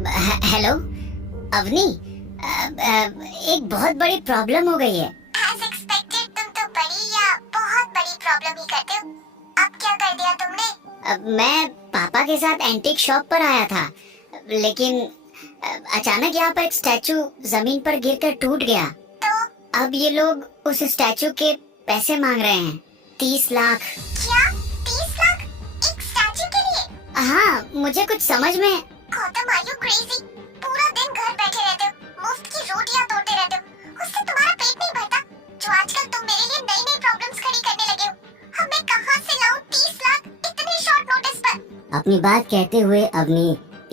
Hello Avani, एक बहुत बड़ी प्रॉब्लम हो गई है। As expected, तुम तो बड़ी या बहुत बड़ी प्रॉब्लम ही करते हो। अब क्या कर दिया तुमने? मैं पापा के साथ एंटीक शॉप पर आया था, लेकिन अचानक यहाँ पर एक स्टैचू जमीन पर गिरकर टूट गया। तो अब ये लोग उस स्टैचू के पैसे मांग रहे हैं, 30 लाख। क्या 30 लाख एक स्टैचू के लिए? हाँ, मुझे कुछ समझ में। Gautam, are you crazy? पूरा दिन घर बैठे रहते हो, मुफ्त की रोटियां तोड़ते रहते हो, उससे तुम्हारा पेट नहीं भरता। जो आजकल तुम मेरे लिए नई नई प्रॉब्लम्स खड़ी करने लगे हो। अब मैं कहाँ से लाऊं 30 लाख इतने शॉर्ट नोटिस पर? अपनी बात कहते हुए अवनी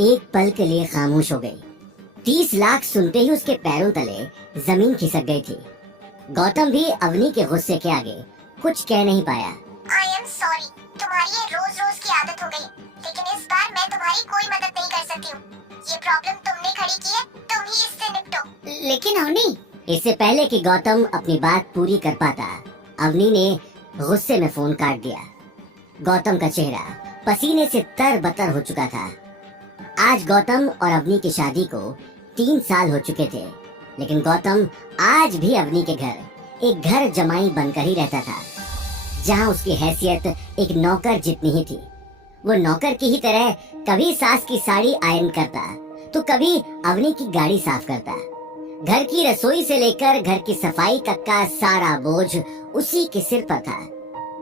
एक पल के लिए खामोश हो गई। 30 लाख सुनते ही उसके पैरों तले जमीन खिसक गई थी। गौतम भी अवनी के गुस्से के आगे कुछ कह नहीं पाया। आई एम सॉरी, तुम्हारी ये रोज रोज की आदत हो गई, लेकिन इस बार मैं तुम्हारी कोई मदद नहीं कर सकती हूँ। ये प्रॉब्लम तुमने खड़ी की है, तुम ही इससे निपटो। लेकिन अवनी, इससे पहले कि गौतम अपनी बात पूरी कर पाता, अवनी ने गुस्से में फोन काट दिया। गौतम का चेहरा पसीने से तरबतर हो चुका था। आज गौतम और अवनी की शादी को 3 साल हो चुके थे, लेकिन गौतम आज भी अवनी के घर एक घर जमाई बनकर ही रहता था, जहां उसकी हैसियत एक नौकर जितनी ही थी। वो नौकर की ही तरह कभी सास की साड़ी आयरन करता, तो कभी अवनी की गाड़ी साफ करता। घर की रसोई से लेकर घर की सफाई तक का सारा बोझ उसी के सिर पर था।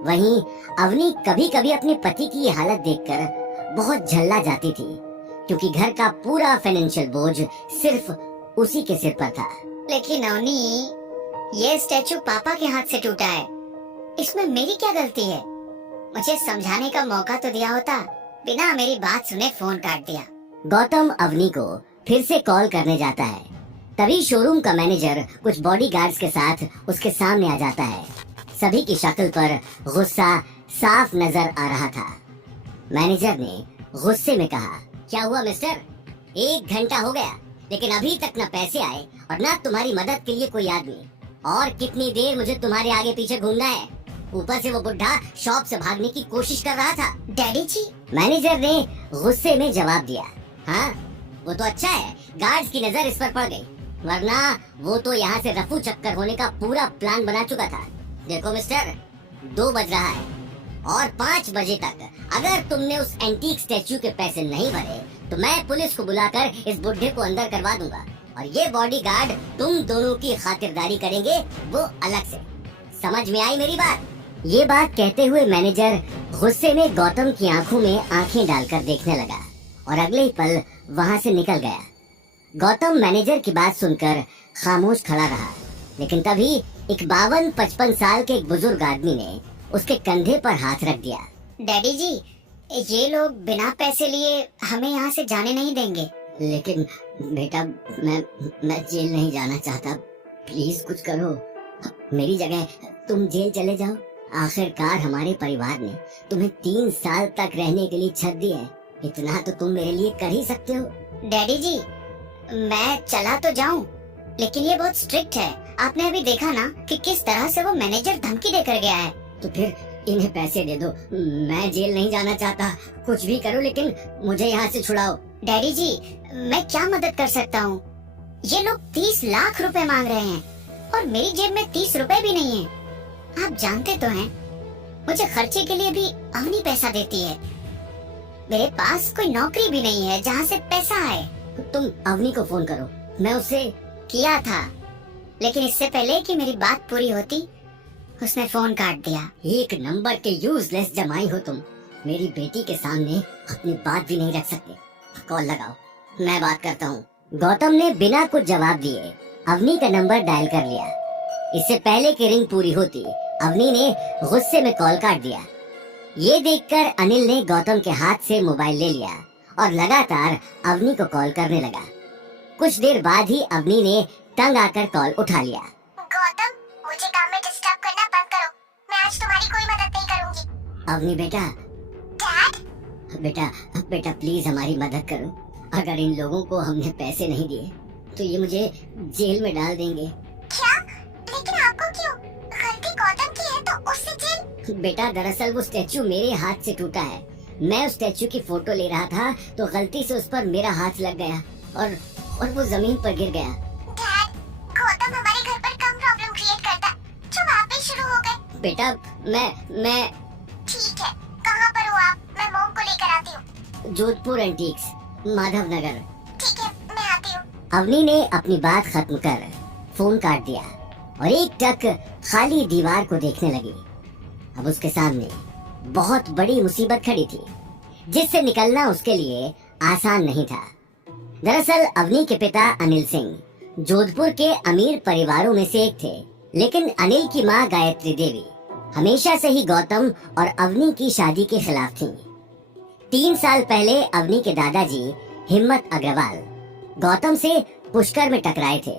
वहीं अवनी कभी कभी अपने पति की ये हालत देखकर बहुत झल्ला जाती थी, क्योंकि घर का पूरा फाइनेंशियल बोझ सिर्फ उसी के सिर पर था। लेकिन अवनी, ये स्टैचू पापा के हाथ से टूटा है, इसमें मेरी क्या गलती है? मुझे समझाने का मौका तो दिया होता, बिना मेरी बात सुने फोन काट दिया। गौतम अवनी को फिर से कॉल करने जाता है, तभी शोरूम का मैनेजर कुछ बॉडीगार्ड्स के साथ उसके सामने आ जाता है। सभी की शक्ल पर गुस्सा साफ नजर आ रहा था। मैनेजर ने गुस्से में कहा, क्या हुआ मिस्टर? 1 घंटा हो गया, लेकिन अभी तक न पैसे आए और न तुम्हारी मदद के लिए कोई आदमी। और कितनी देर मुझे तुम्हारे आगे पीछे घूमना है? ऊपर से वो बुढ़ा शॉप से भागने की कोशिश कर रहा था। डैडी जी, मैनेजर ने गुस्से में जवाब दिया, हाँ वो तो अच्छा है गार्ड्स की नजर इस पर पड़ गई, वरना वो तो यहाँ से रफू चक्कर होने का पूरा प्लान बना चुका था। देखो मिस्टर, 2 बज रहा है और 5 बजे तक अगर तुमने उस एंटीक स्टैचू के पैसे नहीं भरे तो मैं पुलिस को बुलाकर इस बुढ़े को अंदर करवा दूंगा, और ये बॉडीगार्ड तुम दोनों की खातिरदारी करेंगे, वो अलग से। समझ में आई मेरी बात? ये बात कहते हुए मैनेजर गुस्से में गौतम की आंखों में आंखें डालकर देखने लगा और अगले ही पल वहां से निकल गया। गौतम मैनेजर की बात सुनकर खामोश खड़ा रहा, लेकिन तभी एक 52-55 साल के एक बुजुर्ग आदमी ने उसके कंधे पर हाथ रख दिया। डैडी जी, ये लोग बिना पैसे लिए हमें यहाँ से जाने नहीं देंगे। लेकिन बेटा, मैं जेल नहीं जाना चाहता, प्लीज कुछ करो। मेरी जगह तुम जेल चले जाओ। आखिरकार हमारे परिवार ने तुम्हें 3 साल तक रहने के लिए छत दी है, इतना तो तुम मेरे लिए कर ही सकते हो। डैडी जी, मैं चला तो जाऊं, लेकिन ये बहुत स्ट्रिक्ट है। आपने अभी देखा ना कि किस तरह से वो मैनेजर धमकी देकर गया है। तो फिर इन्हें पैसे दे दो, मैं जेल नहीं जाना चाहता। कुछ भी करो, लेकिन मुझे यहाँ से छुड़ाओ। डैडी जी, मैं क्या मदद कर सकता हूँ? ये लोग 30 लाख रुपए मांग रहे हैं और मेरी जेब में 30 रुपए भी नहीं है। आप जानते तो हैं, मुझे खर्चे के लिए भी अवनी पैसा देती है। मेरे पास कोई नौकरी भी नहीं है जहाँ से पैसा आए। तुम अवनी को फोन करो, मैं उससे किया था, लेकिन इससे पहले कि मेरी बात पूरी होती उसने फोन काट दिया। एक नंबर के यूजलेस जमाई हो तुम। मेरी बेटी के सामने अपनी बात भी नहीं रख सकते। कॉल लगाओ, मैं बात करता हूँ। गौतम ने बिना कुछ जवाब दिए अवनी का नंबर डायल कर लिया। इससे पहले कि रिंग पूरी होती, अवनी ने गुस्से में कॉल काट दिया। ये देखकर अनिल ने गौतम के हाथ से मोबाइल ले लिया और लगातार अवनी को कॉल करने लगा। कुछ देर बाद ही अवनी ने तंग आकर कॉल उठा लिया। गौतम, मुझे काम में डिस्टर्ब करना बंद करो। मैं आज तुम्हारी कोई मदद नहीं करूंगी। अवनी बेटा, डैड, बेटा प्लीज हमारी मदद करो। अगर इन लोगों को हमने पैसे नहीं दिए तो ये मुझे जेल में डाल देंगे। क्या? लेकिन आपको क्यों? गलती गौतम की है तो उससे जेल? बेटा दरअसल वो स्टैचू मेरे हाथ से टूटा है। मैं उस स्टैचू की फोटो ले रहा था तो गलती से उस पर मेरा हाथ लग गया और वो जमीन पर गिर गया। डैड, गौतम हमारे घर पर कम प्रॉब्लम क्रिएट करता है जो वहाँ पे शुरू हो गए। बेटा मैं ठीक है, कहाँ पर हो आप? मैं मॉम को लेकर आती हूँ। जोधपुर एंटीक्स, माधव नगर। ठीक है, मैं आती हूँ। अवनी ने अपनी बात खत्म कर फोन काट दिया और एक टक खाली दीवार को देखने लगी। अब उसके सामने बहुत बड़ी मुसीबत खड़ी थी जिससे निकलना उसके लिए आसान नहीं था। दरअसल अवनी के पिता अनिल सिंह जोधपुर के अमीर परिवारों में से एक थे, लेकिन अनिल की मां गायत्री देवी हमेशा से ही गौतम और अवनी की शादी के खिलाफ थीं। 3 साल पहले अवनी के दादाजी हिम्मत अग्रवाल गौतम से पुष्कर में टकराए थे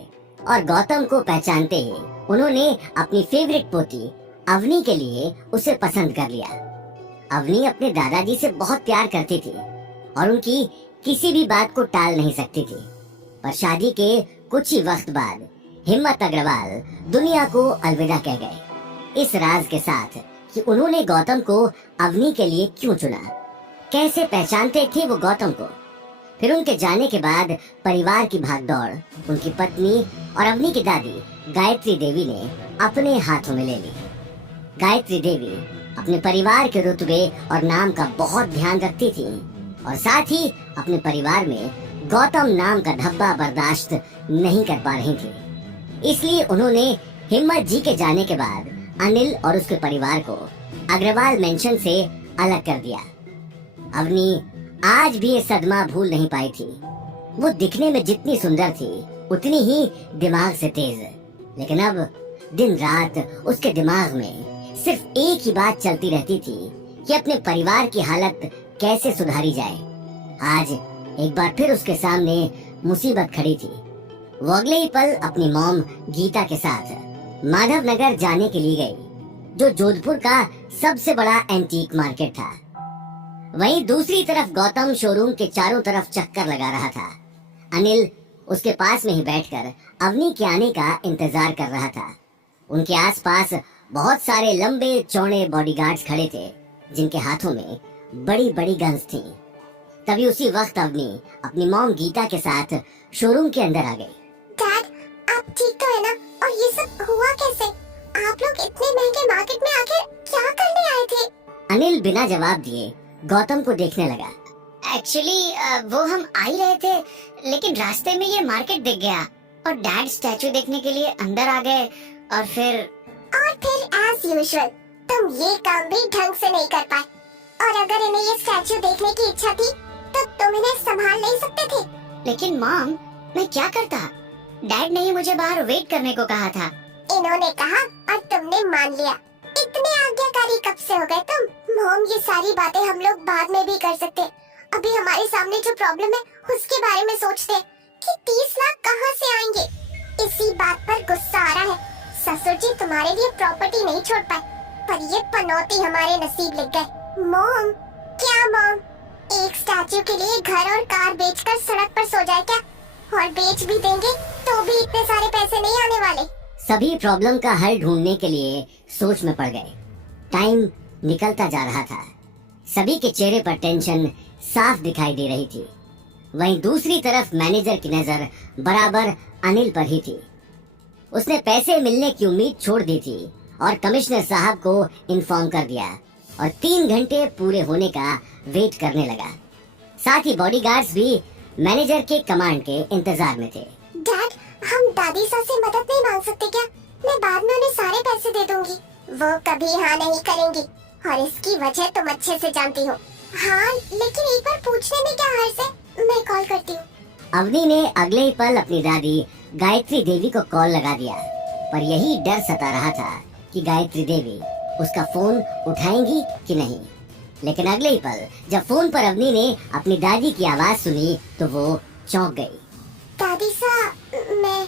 और गौतम को पहचानते ही उन्होंने अपनी फेवरेट पोती अवनी के लिए उसे पसंद कर लिया। अवनी अपने दादाजी से बहुत प्यार करती थी और उनकी किसी भी बात को टाल नहीं सकती थी। पर शादी के कुछ ही वक्त बाद हिम्मत अग्रवाल दुनिया को अलविदा कह गए, इस राज के साथ कि उन्होंने गौतम को अवनी के लिए क्यों चुना। कैसे पहचानते थे वो गौतम को। फिर उनके जाने के बाद परिवार की भागदौड़ उनकी पत्नी और अवनी की दादी गायत्री देवी ने अपने हाथों में ले ली। गायत्री देवी अपने परिवार के रुतबे और नाम का बहुत ध्यान रखती थी और साथ ही अपने परिवार में गौतम नाम का धब्बा बर्दाश्त नहीं कर पा रही थी। इसलिए उन्होंने हिम्मत जी के जाने के बाद अनिल और उसके परिवार को अग्रवाल मेंशन से अलग कर दिया। अवनी आज भी ये सदमा भूल नहीं पाई थी। वो दिखने में जितनी सुंदर थी उतनी ही दिमाग से तेज, लेकिन अब दिन रात उसके दिमाग में सिर्फ एक ही बात चलती रहती थी कि अपने परिवार की हालत कैसे सुधारी जाए। आज एक बार फिर उसके सामने मुसीबत खड़ी थी। वो अगले ही पल अपनी मॉम गीता के साथ माधव नगर जाने के लिए गई, जो जोधपुर का सबसे बड़ा एंटीक मार्केट था। वहीं दूसरी तरफ गौतम शोरूम के चारों तरफ चक्कर लगा रहा था। अनिल उसके पास में ही बैठकर अवनी के आने का इंतजार कर रहा था। उनके आसपास बहुत सारे लंबे चौड़े बॉडीगार्ड्स खड़े थे जिनके हाथों में बड़ी बड़ी गन्स थी। तभी उसी वक्त अवनी अपनी मॉम गीता के साथ शोरूम के अंदर आ गई। डैड, आप ठीक तो है ना? और ये सब हुआ कैसे? आप लोग इतने महंगे मार्केट में आके क्या करने आए थे? अनिल बिना जवाब दिए गौतम को देखने लगा। एक्चुअली वो हम आ ही रहे थे, लेकिन रास्ते में ये मार्केट दिख गया और डैड स्टैचू देखने के लिए अंदर आ गए और फिर एज यूजुअल तुम ये काम भी ढंग से नहीं कर पाए। और अगर इन्हें ये स्टैचू देखने की इच्छा थी तो तुम इन्हें संभाल नहीं सकते थे। लेकिन मॉम, मैं क्या करता? डैड ने ही मुझे बाहर वेट करने को कहा था। इन्होंने कहा और तुमने मान लिया। इतने आज्ञाकारी कब से हो गए तुम? मॉम, ये सारी बातें हम लोग बाद में भी कर सकते। अभी हमारे सामने जो प्रॉब्लम है उसके बारे में सोचते हैं कि 30 लाख कहाँ से आएंगे। इसी बात पर गुस्सा आ रहा है। ससुर जी तुम्हारे लिए प्रॉपर्टी नहीं छोड़ पाए, पर ये पनौती हमारे नसीब लग गए। मॉम, क्या मॉम? एक स्टैचू के लिए घर और कार बेचकर सड़क पर सो जाए क्या? और बेच भी देंगे तो भी इतने सारे पैसे नहीं आने वाले। सभी प्रॉब्लम का हल ढूंढने के लिए सोच में पड़ गए। टाइम निकलता जा रहा था। सभी के चेहरे पर टेंशन साफ दिखाई दे रही थी। वहीं दूसरी तरफ मैनेजर की नजर बराबर अनिल पर ही थी। उसने पैसे मिलने की उम्मीद छोड़ दी थी और कमिश्नर साहब को इन्फॉर्म कर दिया और 3 घंटे पूरे होने का वेट करने लगा। साथ ही बॉडीगार्ड्स भी मैनेजर के कमांड के इंतजार में थे। डैड, हम दादी सा से मदद नहीं मांग सकते क्या? मैं बाद में उन्हें सारे पैसे दे दूंगी। वो कभी हाँ नहीं करेंगी और इसकी वजह तुम अच्छे से जानती हो। हाँ, लेकिन एक बार पूछने में क्या हर्ज है? मैं कॉल करती हूँ। अवनी ने अगले ही पल अपनी दादी गायत्री देवी को कॉल लगा दिया, पर यही डर सता रहा था कि गायत्री देवी उसका फोन उठाएंगी कि नहीं। लेकिन अगले ही पल जब फोन पर अवनी ने अपनी दादी की आवाज सुनी तो वो चौंक गई। दादी सा, मैं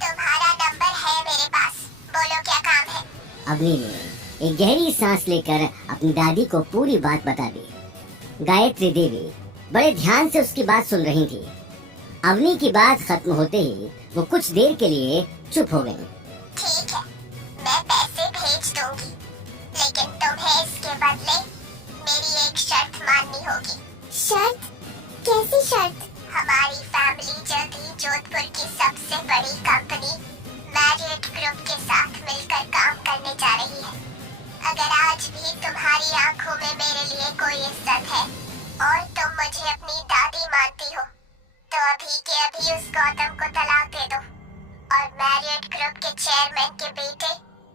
तुम्हारा नंबर है मेरे पास, बोलो क्या काम है? अवनी ने एक गहरी सांस लेकर अपनी दादी को पूरी बात बता दी। गायत्री देवी बड़े ध्यान से उसकी बात सुन रही थी। अवनी की बात खत्म होते ही वो कुछ देर के लिए चुप हो गई। ठीक है, मैं पैसे भेज दूंगी, लेकिन तुम्हें इसके बदले मेरी एक शर्त माननी होगी। शर्त? कैसी शर्त? हमारी फैमिली सबसे बड़ी कंपनी मैरियट ग्रुप के साथ मिलकर काम करने जा रही है। अगर आज भी तुम्हारी आंखों में मेरे लिए कोई इज्जत है और तुम मुझे अपनी दादी मानती हो, तो अभी के अभी उस गौतम को तलाक दे दो और मैरियट ग्रुप के चेयरमैन के बेटे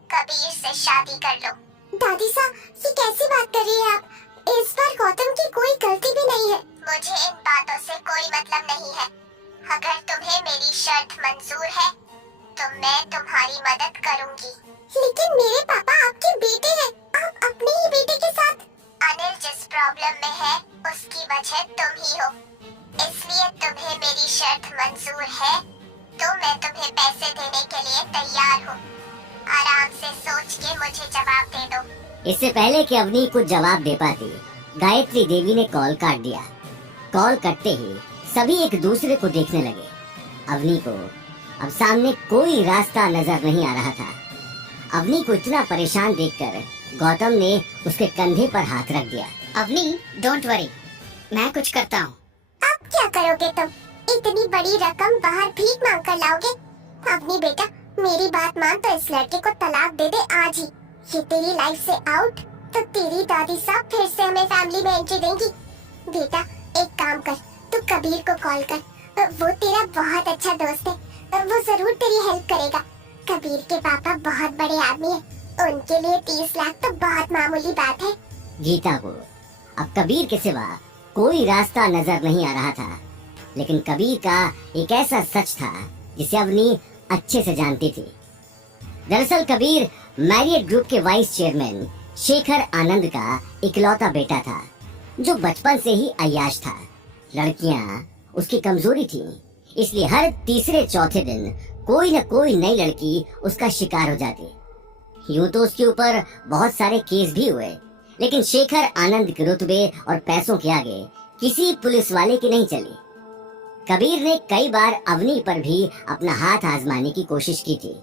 कबीर से शादी कर लो। दादी साहब, ये कैसी बात कर रही है आप? इस बार गौतम की कोई गलती भी नहीं है। मुझे इन बातों से कोई मतलब नहीं है। अगर तुम्हें मेरी शर्त मंजूर है तो मैं तुम्हारी मदद करूंगी। लेकिन मेरे पापा आपके बेटे हैं, आप अपने ही बेटे के साथ। अनिल जिस प्रॉब्लम में है उसकी वजह तुम ही हो, इसलिए तुम्हें मेरी शर्त मंजूर है तो मैं तुम्हें पैसे देने के लिए तैयार हूँ। आराम से सोच के मुझे जवाब दे दो। इससे पहले कि अवनी कुछ जवाब दे पाती, गायत्री देवी ने कॉल काट दिया। कॉल कटते ही सभी एक दूसरे को देखने लगे। अवनी को अब सामने कोई रास्ता नजर नहीं आ रहा था। अवनी को इतना परेशान देखकर गौतम ने उसके कंधे पर हाथ रख दिया। अवनी, डोंट वरी, मैं कुछ करता हूँ। अब क्या करोगे तुम? इतनी बड़ी रकम बाहर भीख मांग कर लाओगे? अवनी बेटा, मेरी बात मान तो इस लड़के को तलाक दे दे आज ही। ये तेरी लाइफ से आउट, तो तेरी दादी साहब फिर से हमें फैमिली में एंट्री देंगी। बेटा एक काम कर, तू कबीर को कॉल कर, वो तेरा बहुत अच्छा दोस्त है, वो जरूर तेरी हेल्प करेगा। कबीर के पापा बहुत बड़े आदमी है, उनके लिए 30 लाख तो बहुत मामूली बात है। गीता को अब कबीर के सिवा कोई रास्ता नजर नहीं आ रहा था, लेकिन कबीर का एक ऐसा सच था जिसे अवनी अच्छे से जानती थी। दरअसल कबीर मैरियट ग्रुप के वाइस चेयरमैन शेखर आनंद का इकलौता बेटा था, जो बचपन से ही अय्याश था। लड़कियां उसकी कमजोरी थी, इसलिए हर तीसरे चौथे दिन कोई न कोई नई लड़की उसका शिकार हो जाती। यूं तो उसके ऊपर बहुत सारे केस भी हुए, लेकिन शेखर आनंद के रुतबे और पैसों के आगे किसी पुलिस वाले की नहीं चली। कबीर ने कई बार अवनी पर भी अपना हाथ आजमाने की कोशिश की थी।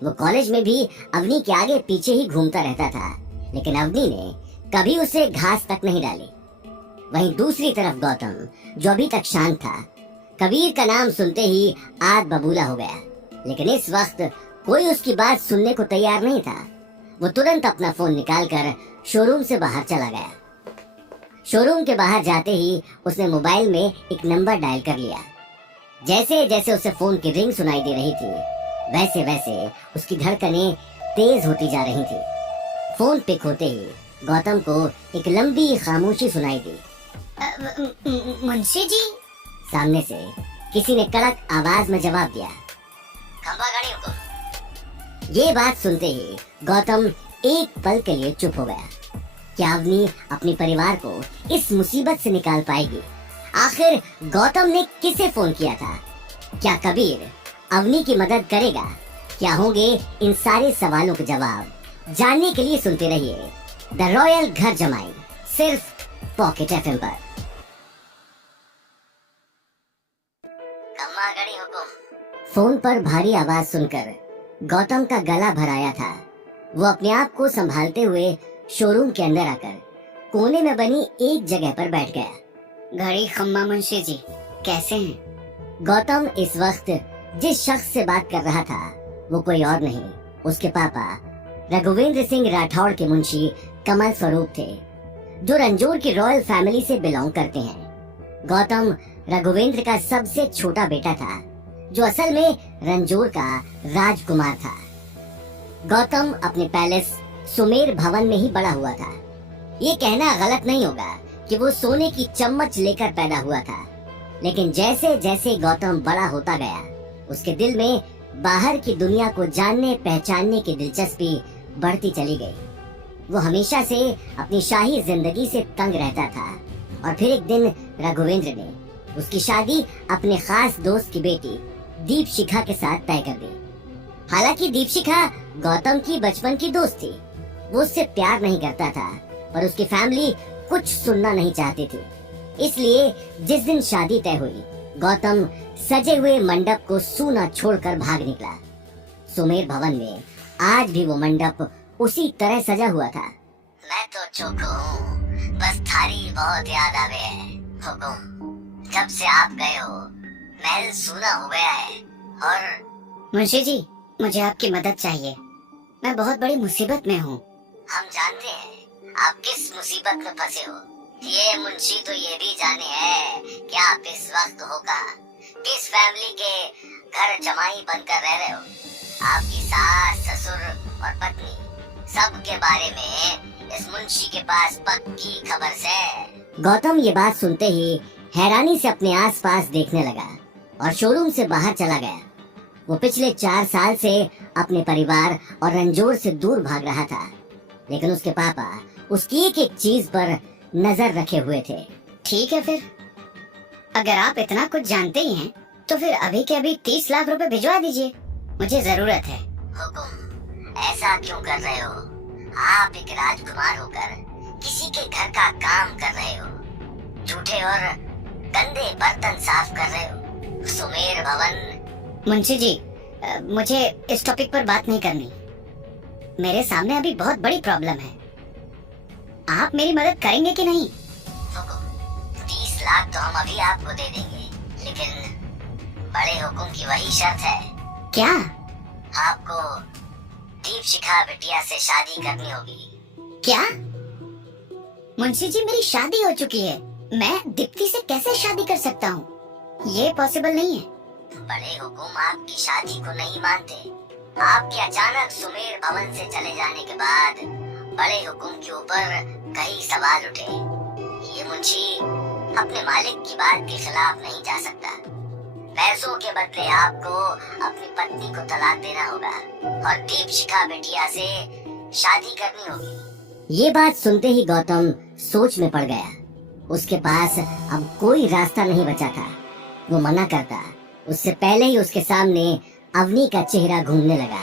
वो कॉलेज में भी अवनी के आगे पीछे ही घूमता रहता था, लेकिन अवनी ने कभी उसे घास तक नहीं डाली। वहीं दूसरी तरफ गौतम, जो अभी तक शांत था, कबीर का नाम सुनते ही आग बबूला हो गया। लेकिन इस वक्त कोई उसकी बात सुनने को तैयार नहीं था। वो तुरंत अपना फोन निकालकर शोरूम से बाहर चला गया। शोरूम के बाहर जाते ही उसने मोबाइल में एक नंबर डायल कर लिया। जैसे जैसे उसे फोन की रिंग सुनाई दे रही थी, वैसे वैसे उसकी धड़कनें तेज होती जा रही थी। फोन पिक होते ही गौतम को एक लंबी खामोशी सुनाई दी। मुंशी जी? सामने से किसी ने कड़क आवाज में जवाब दिया, खंबा गाड़ी हुकुम। ये बात सुनते ही गौतम एक पल के लिए चुप हो गया। क्या अवनी अपने परिवार को इस मुसीबत से निकाल पाएगी? आखिर गौतम ने किसे फोन किया था? क्या कबीर अवनी की मदद करेगा? क्या होंगे इन सारे सवालों के जवाब? जानने के लिए सुनते रहिए द रॉयल घर जमाई, सिर्फ पॉकेट एफएम पर। फोन पर भारी आवाज सुनकर गौतम का गला भर आया था। वो अपने आप को संभालते हुए शोरूम के अंदर आकर कोने में बनी एक जगह पर बैठ गया। घड़ी खम्मा मुंशी जी, कैसे हैं? गौतम इस वक्त जिस शख्स से बात कर रहा था वो कोई और नहीं, उसके पापा रघुवेंद्र सिंह राठौड़ के मुंशी कमल स्वरूप थे, जो रंजोर की रॉयल फैमिली से बिलोंग करते हैं। गौतम रघुवेंद्र का सबसे छोटा बेटा था, जो असल में रंजोर का राजकुमार था। गौतम अपने पैलेस सुमेर भवन में ही बड़ा हुआ था। ये कहना गलत नहीं होगा कि वो सोने की चम्मच लेकर पैदा हुआ था, लेकिन जैसे जैसे गौतम बड़ा होता गया, उसके दिल में बाहर की दुनिया को जानने पहचानने की दिलचस्पी बढ़ती चली गई। वो हमेशा से अपनी शाही जिंदगी से तंग रहता था, और फिर एक दिन रघुवेंद्र ने उसकी शादी अपने खास दोस्त की बेटी दीपशिखा के साथ तय कर दी। हालांकि दीपशिखा गौतम की बचपन की दोस्त थी। वो उससे प्यार नहीं करता था, पर उसकी फैमिली कुछ सुनना नहीं चाहती थी। इसलिए जिस दिन शादी तय हुई, गौतम सजे हुए मंडप को सूना छोड़कर भाग निकला। सुमेर भवन में आज भी वो मंडप उसी तरह सजा हुआ था। मैं तो चौक हूँ, बस थारी बहुत याद आवे है। हुकुम, जब से आप गए हो महल सूना हो गया है और मुंशी जी, मुझे आपकी मदद चाहिए। मैं बहुत बड़ी मुसीबत में हूँ। हम जानते हैं आप किस मुसीबत में फंसे हो। ये मुंशी तो ये भी जाने है कि आप इस वक्त होगा किस फैमिली के घर जमाई बनकर रह रहे हो। आपकी सास, ससुर और पत्नी सबके बारे में इस मुंशी के पास पक्की खबर है। गौतम ये बात सुनते ही हैरानी से अपने आसपास देखने लगा और शोरूम से बाहर चला गया। वो पिछले 4 साल से अपने परिवार और रंजोर से दूर भाग रहा था, लेकिन उसके पापा उसकी एक एक चीज पर नजर रखे हुए थे। ठीक है फिर, अगर आप इतना कुछ जानते ही हैं, तो फिर अभी के अभी 30 लाख रुपए भिजवा दीजिए, मुझे जरूरत है। हुकुम, ऐसा क्यों कर रहे हो? आप एक राजकुमार होकर किसी के घर का काम कर रहे हो, झूठे और गंदे बर्तन साफ कर रहे हो। सुमेर भवन। मुंशी जी, मुझे इस टॉपिक पर बात नहीं करनी। मेरे सामने अभी बहुत बड़ी प्रॉब्लम है। आप मेरी मदद करेंगे कि नहीं? हुकुम, 30 लाख तो हम अभी आपको दे देंगे, लेकिन बड़े हुकुम की वही शर्त है। क्या? आपको दीपशिखा बिटिया से शादी करनी होगी। क्या? मुंशी जी, मेरी शादी हो चुकी है। मैं दीप्ति से कैसे शादी कर सकता हूँ? ये पॉसिबल नहीं है। बड़े हुकुम आपकी शादी को नहीं मानते। आपके अचानक सुमेर भवन से चले जाने के बाद बड़े हुकुम के ऊपर कई सवाल उठे। ये मुंशी अपने मालिक की बात के खिलाफ नहीं जा सकता। पैसों के बदले आपको अपनी पत्नी को तलाक देना होगा और दीपशिखा बिटिया से शादी करनी होगी। ये बात सुनते ही गौतम सोच में पड़ गया। उसके पास अब कोई रास्ता नहीं बचा था। वो मना करता, उससे पहले ही उसके सामने अवनी का चेहरा घूमने लगा,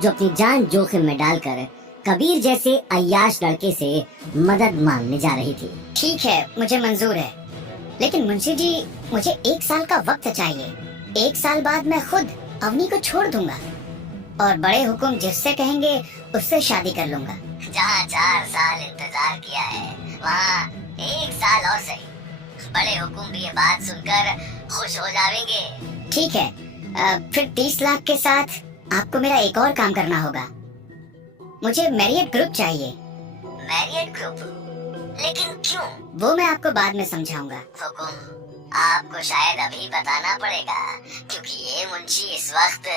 जो अपनी जान जोखिम में डालकर कबीर जैसे अय्याश लड़के से मदद मांगने जा रही थी। ठीक है, मुझे मंजूर है, लेकिन मुंशी जी, मुझे 1 साल का वक्त चाहिए। 1 साल बाद मैं खुद अवनी को छोड़ दूंगा और बड़े हुकुम जिससे कहेंगे उससे शादी कर लूंगा। जहाँ 4 साल इंतजार किया है, वहाँ 1 साल और सही। बड़े हुकुम भी ये बात सुनकर खुश हो जाएंगे। ठीक है, फिर 30 लाख के साथ आपको मेरा एक और काम करना होगा। मुझे मैरियट ग्रुप चाहिए। Marriott group? लेकिन क्यों? वो मैं आपको बाद में समझाऊंगा। हुकुम, आपको शायद अभी बताना पड़ेगा, क्योंकि ये मुंशी इस वक्त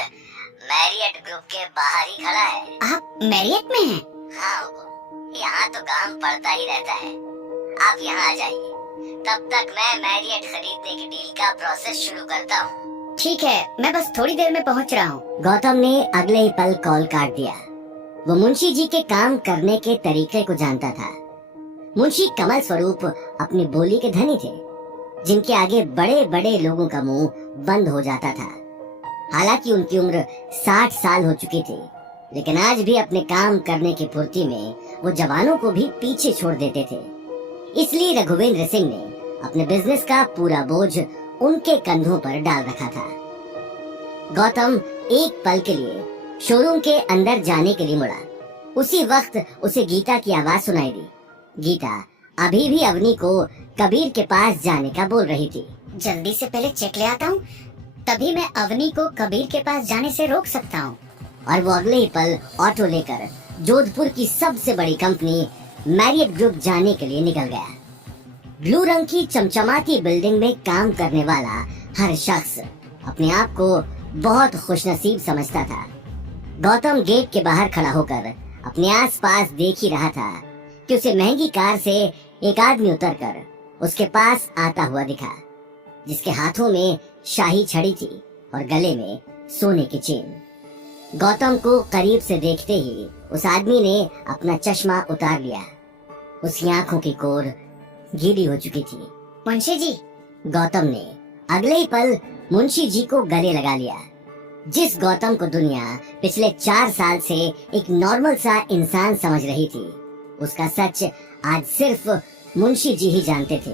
मैरियट ग्रुप के बाहर ही खड़ा है। आप मैरियट में हैं? हाँ हुकुम, यहाँ तो काम पड़ता ही रहता है। आप यहाँ आ जाइए, तब तक मैं मैरियट खरीदने की डील का प्रोसेस शुरू करता हूँ। ठीक है, मैं बस थोड़ी देर में पहुँच रहा हूँ। गौतम ने अगले ही पल कॉल काट दिया। वो मुंशी जी के काम करने के तरीके को जानता था। मुंशी कमल स्वरूप अपनी बोली के धनी थे, जिनके आगे बड़े बड़े लोगों का मुंह बंद हो जाता था। हालांकि उनकी उम्र 60 साल हो चुकी थी, लेकिन आज भी अपने काम करने की फुर्ती में वो जवानों को भी पीछे छोड़ देते थे। इसलिए रघुवेंद्र सिंह ने अपने बिजनेस का पूरा बोझ उनके कंधों पर डाल रखा था। गौतम एक पल के लिए शोरूम के अंदर जाने के लिए मुड़ा। उसी वक्त उसे गीता की आवाज सुनाई दी। गीता अभी भी अवनी को कबीर के पास जाने का बोल रही थी। जल्दी से पहले चेक ले आता हूँ, तभी मैं अवनी को कबीर के पास जाने से रोक सकता हूँ। और वो अगले ही पल ऑटो लेकर जोधपुर की सबसे बड़ी कंपनी मैरियट ग्रुप जाने के लिए निकल गया। ब्लू रंग की चमचमाती बिल्डिंग में काम करने वाला हर शख्स अपने आप को बहुत खुशनसीब समझता था। गौतम गेट के बाहर खड़ा होकर अपने आसपास देख ही रहा था कि उसे महंगी कार से एक आदमी उतरकर उसके पास आता हुआ दिखा, जिसके हाथों में शाही छड़ी थी और गले में सोने की चेन। गौतम को करीब से देखते ही उस आदमी ने अपना चश्मा उतार लिया। उसकी आंखों की कोर गीली हो चुकी थी। मुंशी जी, गौतम ने अगले ही पल मुंशी जी को गले लगा लिया। जिस गौतम को दुनिया पिछले 4 साल से एक नॉर्मल सा इंसान समझ रही थी, उसका सच आज सिर्फ मुंशी जी ही जानते थे।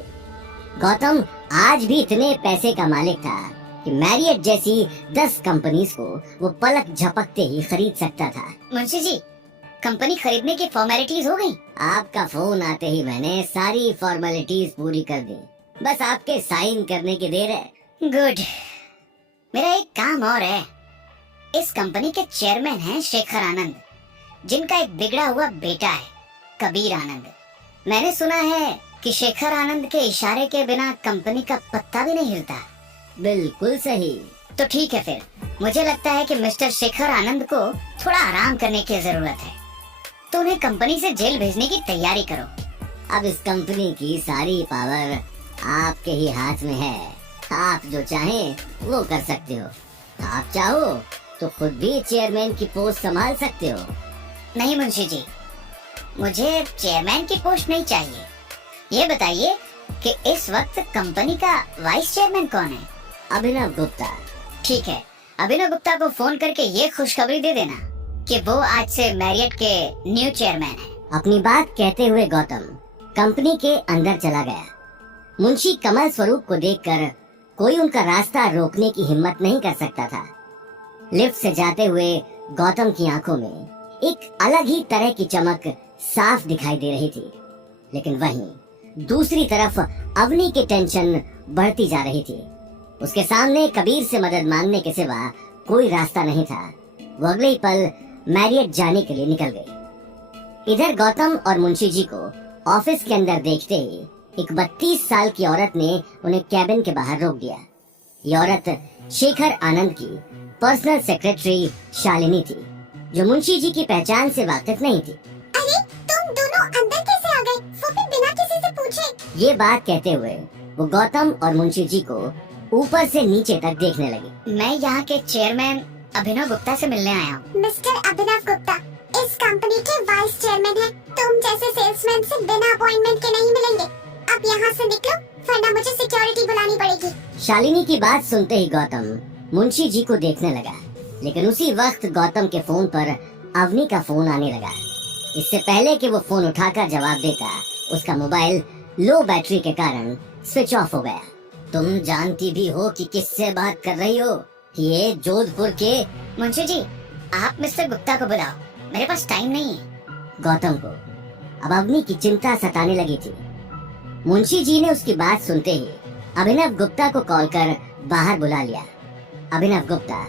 गौतम आज भी इतने पैसे का मालिक था कि मैरियट जैसी 10 कंपनीज को वो पलक झपकते ही खरीद सकता था। मुंशी जी, कंपनी खरीदने की फॉर्मेलिटीज हो गई? आपका फोन आते ही मैंने सारी फॉर्मेलिटीज पूरी कर दी। बस आपके साइन करने की देर है। गुड, मेरा एक काम और है। इस कंपनी के चेयरमैन हैं शेखर आनंद, जिनका एक बिगड़ा हुआ बेटा है कबीर आनंद। मैंने सुना है कि शेखर आनंद के इशारे के बिना कंपनी का पत्ता भी नहीं हिलता। बिल्कुल सही। तो ठीक है, फिर मुझे लगता है कि मिस्टर शेखर आनंद को थोड़ा आराम करने की जरूरत है, तो उन्हें कंपनी से जेल भेजने की तैयारी करो। अब इस कंपनी की सारी पावर आपके ही हाथ में है। आप जो चाहें वो कर सकते हो। आप चाहो तो खुद भी चेयरमैन की पोस्ट संभाल सकते हो। नहीं मुंशी जी, मुझे चेयरमैन की पोस्ट नहीं चाहिए। ये बताइए कि इस वक्त कंपनी का वाइस चेयरमैन कौन है? अभिनव गुप्ता। ठीक है, अभिनव गुप्ता को फोन करके ये खुशखबरी दे देना कि वो आज से मैरियट के न्यू चेयरमैन है। अपनी बात कहते हुए गौतम कंपनी के अंदर चला गया। मुंशी कमल स्वरूप को देखकर कोई उनका रास्ता रोकने की हिम्मत नहीं कर सकता था। लिफ्ट से जाते हुए गौतम की आंखों में एक अलग ही तरह की चमक साफ दिखाई दे रही थी, लेकिन वहीं दूसरी तरफ अवनी की टेंशन बढ़ती जा रही थी। उसके सामने कबीर से मदद मांगने के सिवा कोई रास्ता नहीं था। वो अगले ही पल मैरियट जाने के लिए निकल गई। इधर गौतम और मुंशी जी को ऑफिस के अंदर देखते ही एक 32 साल की औरत ने उन्हें कैबिन के बाहर रोक दिया। ये औरत शेखर आनंद की पर्सनल सेक्रेटरी शालिनी थी, जो मुंशी जी की पहचान से वाकिफ नहीं थी। अरे तुम दोनों अंदर कैसे आ गए, वो भी बिना किसी से पूछे? ये बात कहते हुए वो गौतम और मुंशी जी को ऊपर से नीचे तक देखने लगी। मैं यहाँ के चेयरमैन अभिनव गुप्ता से मिलने आया हूँ। मिस्टर अभिनव गुप्ता इस कंपनी के वाइस चेयरमैन हैं। तुम जैसे सेल्समैन से बिना अपॉइंटमेंट के नहीं मिलेंगे। अब यहाँ से निकलो, वरना मुझे सिक्योरिटी बुलानी पड़ेगी। शालिनी की बात सुनते ही गौतम मुंशी जी को देखने लगा, लेकिन उसी वक्त गौतम के फोन पर अवनी का फोन आने लगा। इससे पहले कि वो फोन उठाकर जवाब देता, उसका मोबाइल लो बैटरी के कारण स्विच ऑफ हो गया। तुम जानती भी हो कि किससे बात कर रही हो? ये जोधपुर के। मुंशी जी, आप मिस्टर गुप्ता को बुलाओ, मेरे पास टाइम नहीं है। गौतम को अब अवनी की चिंता सताने लगी थी। मुंशी जी ने उसकी बात सुनते ही अभिनव गुप्ता को कॉल कर बाहर बुला लिया। अभिनव गुप्ता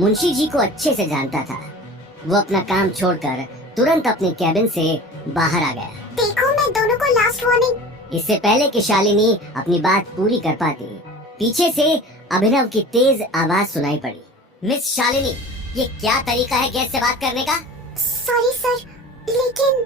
मुंशी जी को अच्छे से जानता था। वो अपना काम छोड़कर तुरंत अपने कैबिन से बाहर आ गया। देखो, मैं दोनों को लास्ट वार्निंग। इससे पहले कि शालिनी अपनी बात पूरी कर पाती, पीछे से अभिनव की तेज आवाज सुनाई पड़ी। मिस शालिनी, ये क्या तरीका है गैस से बात करने का? सॉरी सर, लेकिन।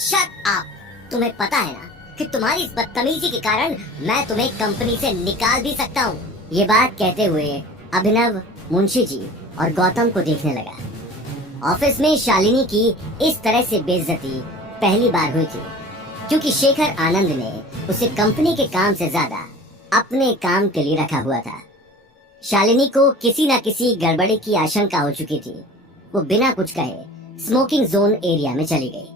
Shut up. तुम्हें पता है ना कि तुम्हारी इस बदतमीजी के कारण मैं तुम्हें कंपनी से निकाल भी सकता हूँ। ये बात कहते हुए अभिनव मुंशी जी और गौतम को देखने लगा। ऑफिस में शालिनी की इस तरह से बेइज्जती पहली बार हुई थी, क्योंकि शेखर आनंद ने उसे कंपनी के काम से ज्यादा अपने काम के लिए रखा हुआ था। शालिनी को किसी न किसी गड़बड़ी की आशंका हो चुकी थी। वो बिना कुछ कहे स्मोकिंग जोन एरिया में चली गई।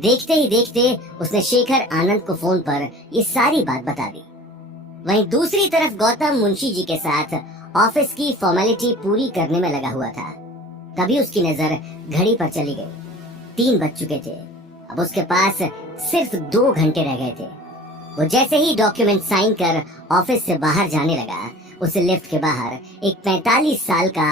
देखते ही देखते उसने शेखर आनंद को फोन पर ये सारी बात बता दी। वहीं दूसरी तरफ गौतम मुंशी जी के साथ ऑफिस की फॉर्मेलिटी पूरी करने में लगा हुआ था। तभी उसकी नजर घड़ी पर चली गई। 3 बज चुके थे। अब उसके पास सिर्फ 2 घंटे रह गए थे। वो जैसे ही डॉक्यूमेंट साइन कर ऑफिस से बाहर जाने लगा, उसे लिफ्ट के बाहर एक 45 साल का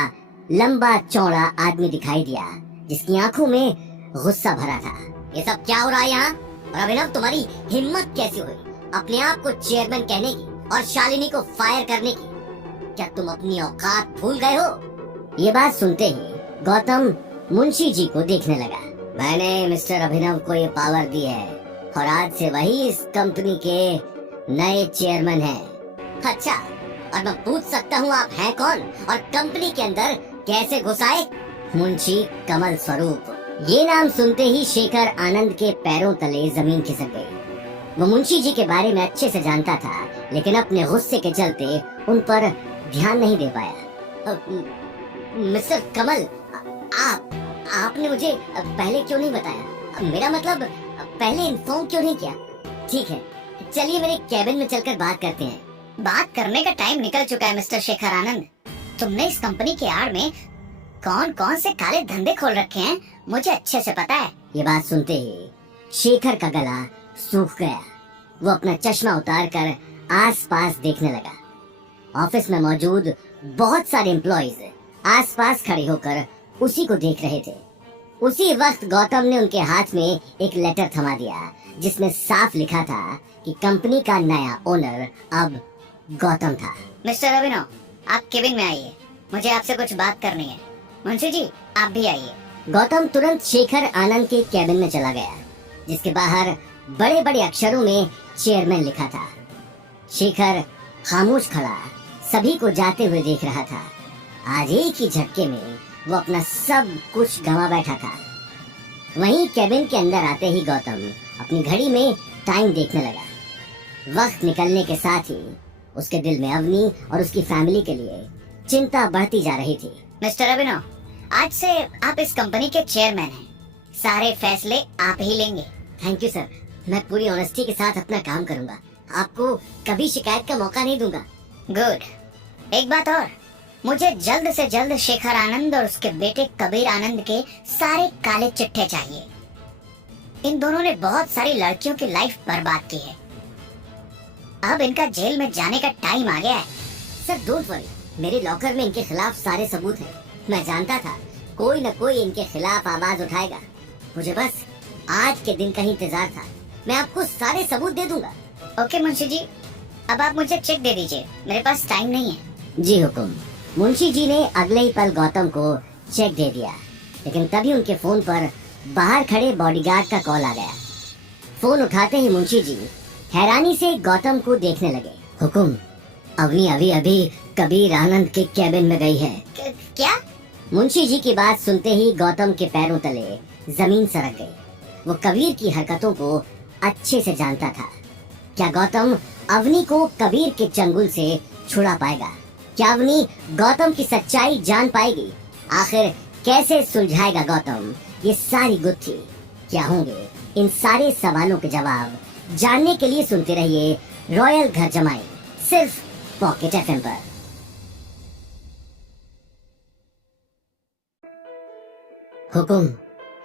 लंबा चौड़ा आदमी दिखाई दिया, जिसकी आंखों में गुस्सा भरा था। ये सब क्या हो रहा है यहाँ? और अभिनव, तुम्हारी हिम्मत कैसे हुई अपने आप को चेयरमैन कहने की और शालिनी को फायर करने की? क्या तुम अपनी औकात भूल गए हो? ये बात सुनते ही गौतम मुंशी जी को देखने लगा। मैंने मिस्टर अभिनव को ये पावर दी है और आज से वही इस कंपनी के नए चेयरमैन हैं। अच्छा, और मैं पूछ सकता हूँ आप हैं कौन और कंपनी के अंदर कैसे घुस आए? मुंशी कमल स्वरूप। ये नाम सुनते ही शेखर आनंद के पैरों तले जमीन खिसक गई। वो मुंशी जी के बारे में अच्छे से जानता था, लेकिन अपने गुस्से के चलते उन पर ध्यान नहीं दे पाया। मिस्टर कमल, आपने मुझे पहले क्यों नहीं बताया? मेरा मतलब पहले इन्फॉर्म क्यों नहीं किया? ठीक है, चलिए मेरे कैबिन में चलकर बात करते हैं। बात करने का टाइम निकल चुका है मिस्टर शेखर आनंद। तुमने इस कंपनी के आड़ में कौन कौन से काले धंधे खोल रखे हैं, मुझे अच्छे से पता है। ये बात सुनते ही शेखर का गला सूख गया। वो अपना चश्मा उतार कर आस पास देखने लगा। ऑफिस में मौजूद बहुत सारे एम्प्लॉइज आसपास खड़े होकर उसी को देख रहे थे। उसी वक्त गौतम ने उनके हाथ में एक लेटर थमा दिया जिसमें साफ लिखा था कि कंपनी का नया ओनर अब गौतम था। मिस्टर अभिनव, आप केबिन में आइए, मुझे आपसे कुछ बात करनी है। मुंशी जी, आप भी आइए। गौतम तुरंत शेखर आनंद के केबिन में चला गया, जिसके बाहर बड़े बड़े अक्षरों में चेयरमैन लिखा था। शेखर खामोश खड़ा सभी को जाते हुए देख रहा था। आज एक ही झटके में वो अपना सब कुछ गंवा बैठा था। वहीं केबिन के अंदर आते ही गौतम अपनी घड़ी में टाइम देखने लगा। वक्त निकलने के साथ ही उसके दिल में अवनी और उसकी फैमिली के लिए चिंता बढ़ती जा रही थी। मिस्टर अभिनव, आज से आप इस कंपनी के चेयरमैन हैं। सारे फैसले आप ही लेंगे। थैंक यू सर, मैं पूरी ऑनेस्टी के साथ अपना काम करूंगा। आपको कभी शिकायत का मौका नहीं दूंगा। गुड। एक बात और, मुझे जल्द से जल्द शेखर आनंद और उसके बेटे कबीर आनंद के सारे काले चिट्ठे चाहिए। इन दोनों ने बहुत सारी लड़कियों की लाइफ बर्बाद की है। अब इनका जेल में जाने का टाइम आ गया है। सर डोंट वरी, मेरे लॉकर में इनके खिलाफ सारे सबूत हैं। मैं जानता था कोई न कोई इनके खिलाफ आवाज उठाएगा। मुझे बस आज के दिन का ही इंतजार था। मैं आपको सारे सबूत दे दूंगा। ओके मुंशी जी, अब आप मुझे चेक दे दीजिए, मेरे पास टाइम नहीं है। जी हुकुम। मुंशी जी ने अगले ही पल गौतम को चेक दे दिया, लेकिन तभी उनके फोन पर बाहर खड़े बॉडीगार्ड का कॉल आ गया। फोन उठाते ही मुंशी जी हैरानी से गौतम को देखने लगे। हुकुम, अवनी अभी अभी कबीर आनंद के केबिन में गई है। क्या? मुंशी जी की बात सुनते ही गौतम के पैरों तले जमीन सरक गई। वो कबीर की हरकतों को अच्छे से जानता था। क्या गौतम अवनी को कबीर के चंगुल से छुड़ा पाएगा? क्या अवनी गौतम की सच्चाई जान पाएगी? आखिर कैसे सुलझाएगा गौतम ये सारी गुत्थी? क्या होंगे इन सारे सवालों के जवाब जानने के लिए सुनते रहिए रॉयल घर जमाई, सिर्फ पॉकेट एफएम पर। हुकुम,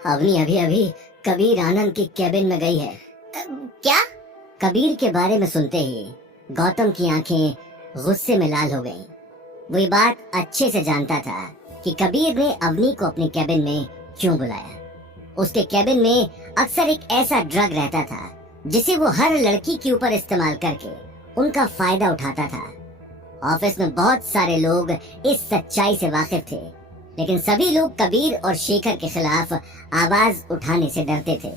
अवनी अभी अभी कबीर आनंद के केबिन में गई है। क्या? कबीर के बारे में सुनते ही गौतम की आंखें गुस्से में लाल हो गईं। वो ये बात अच्छे से जानता था कि कबीर ने अवनी को अपने केबिन में क्यों बुलाया। उसके केबिन में अक्सर एक ऐसा ड्रग रहता था जिसे वो हर लड़की के ऊपर इस्तेमाल करके उनका फायदा उठाता था। ऑफिस में बहुत सारे लोग इस सच्चाई से वाकिफ थे, लेकिन सभी लोग कबीर और शेखर के खिलाफ आवाज उठाने से डरते थे।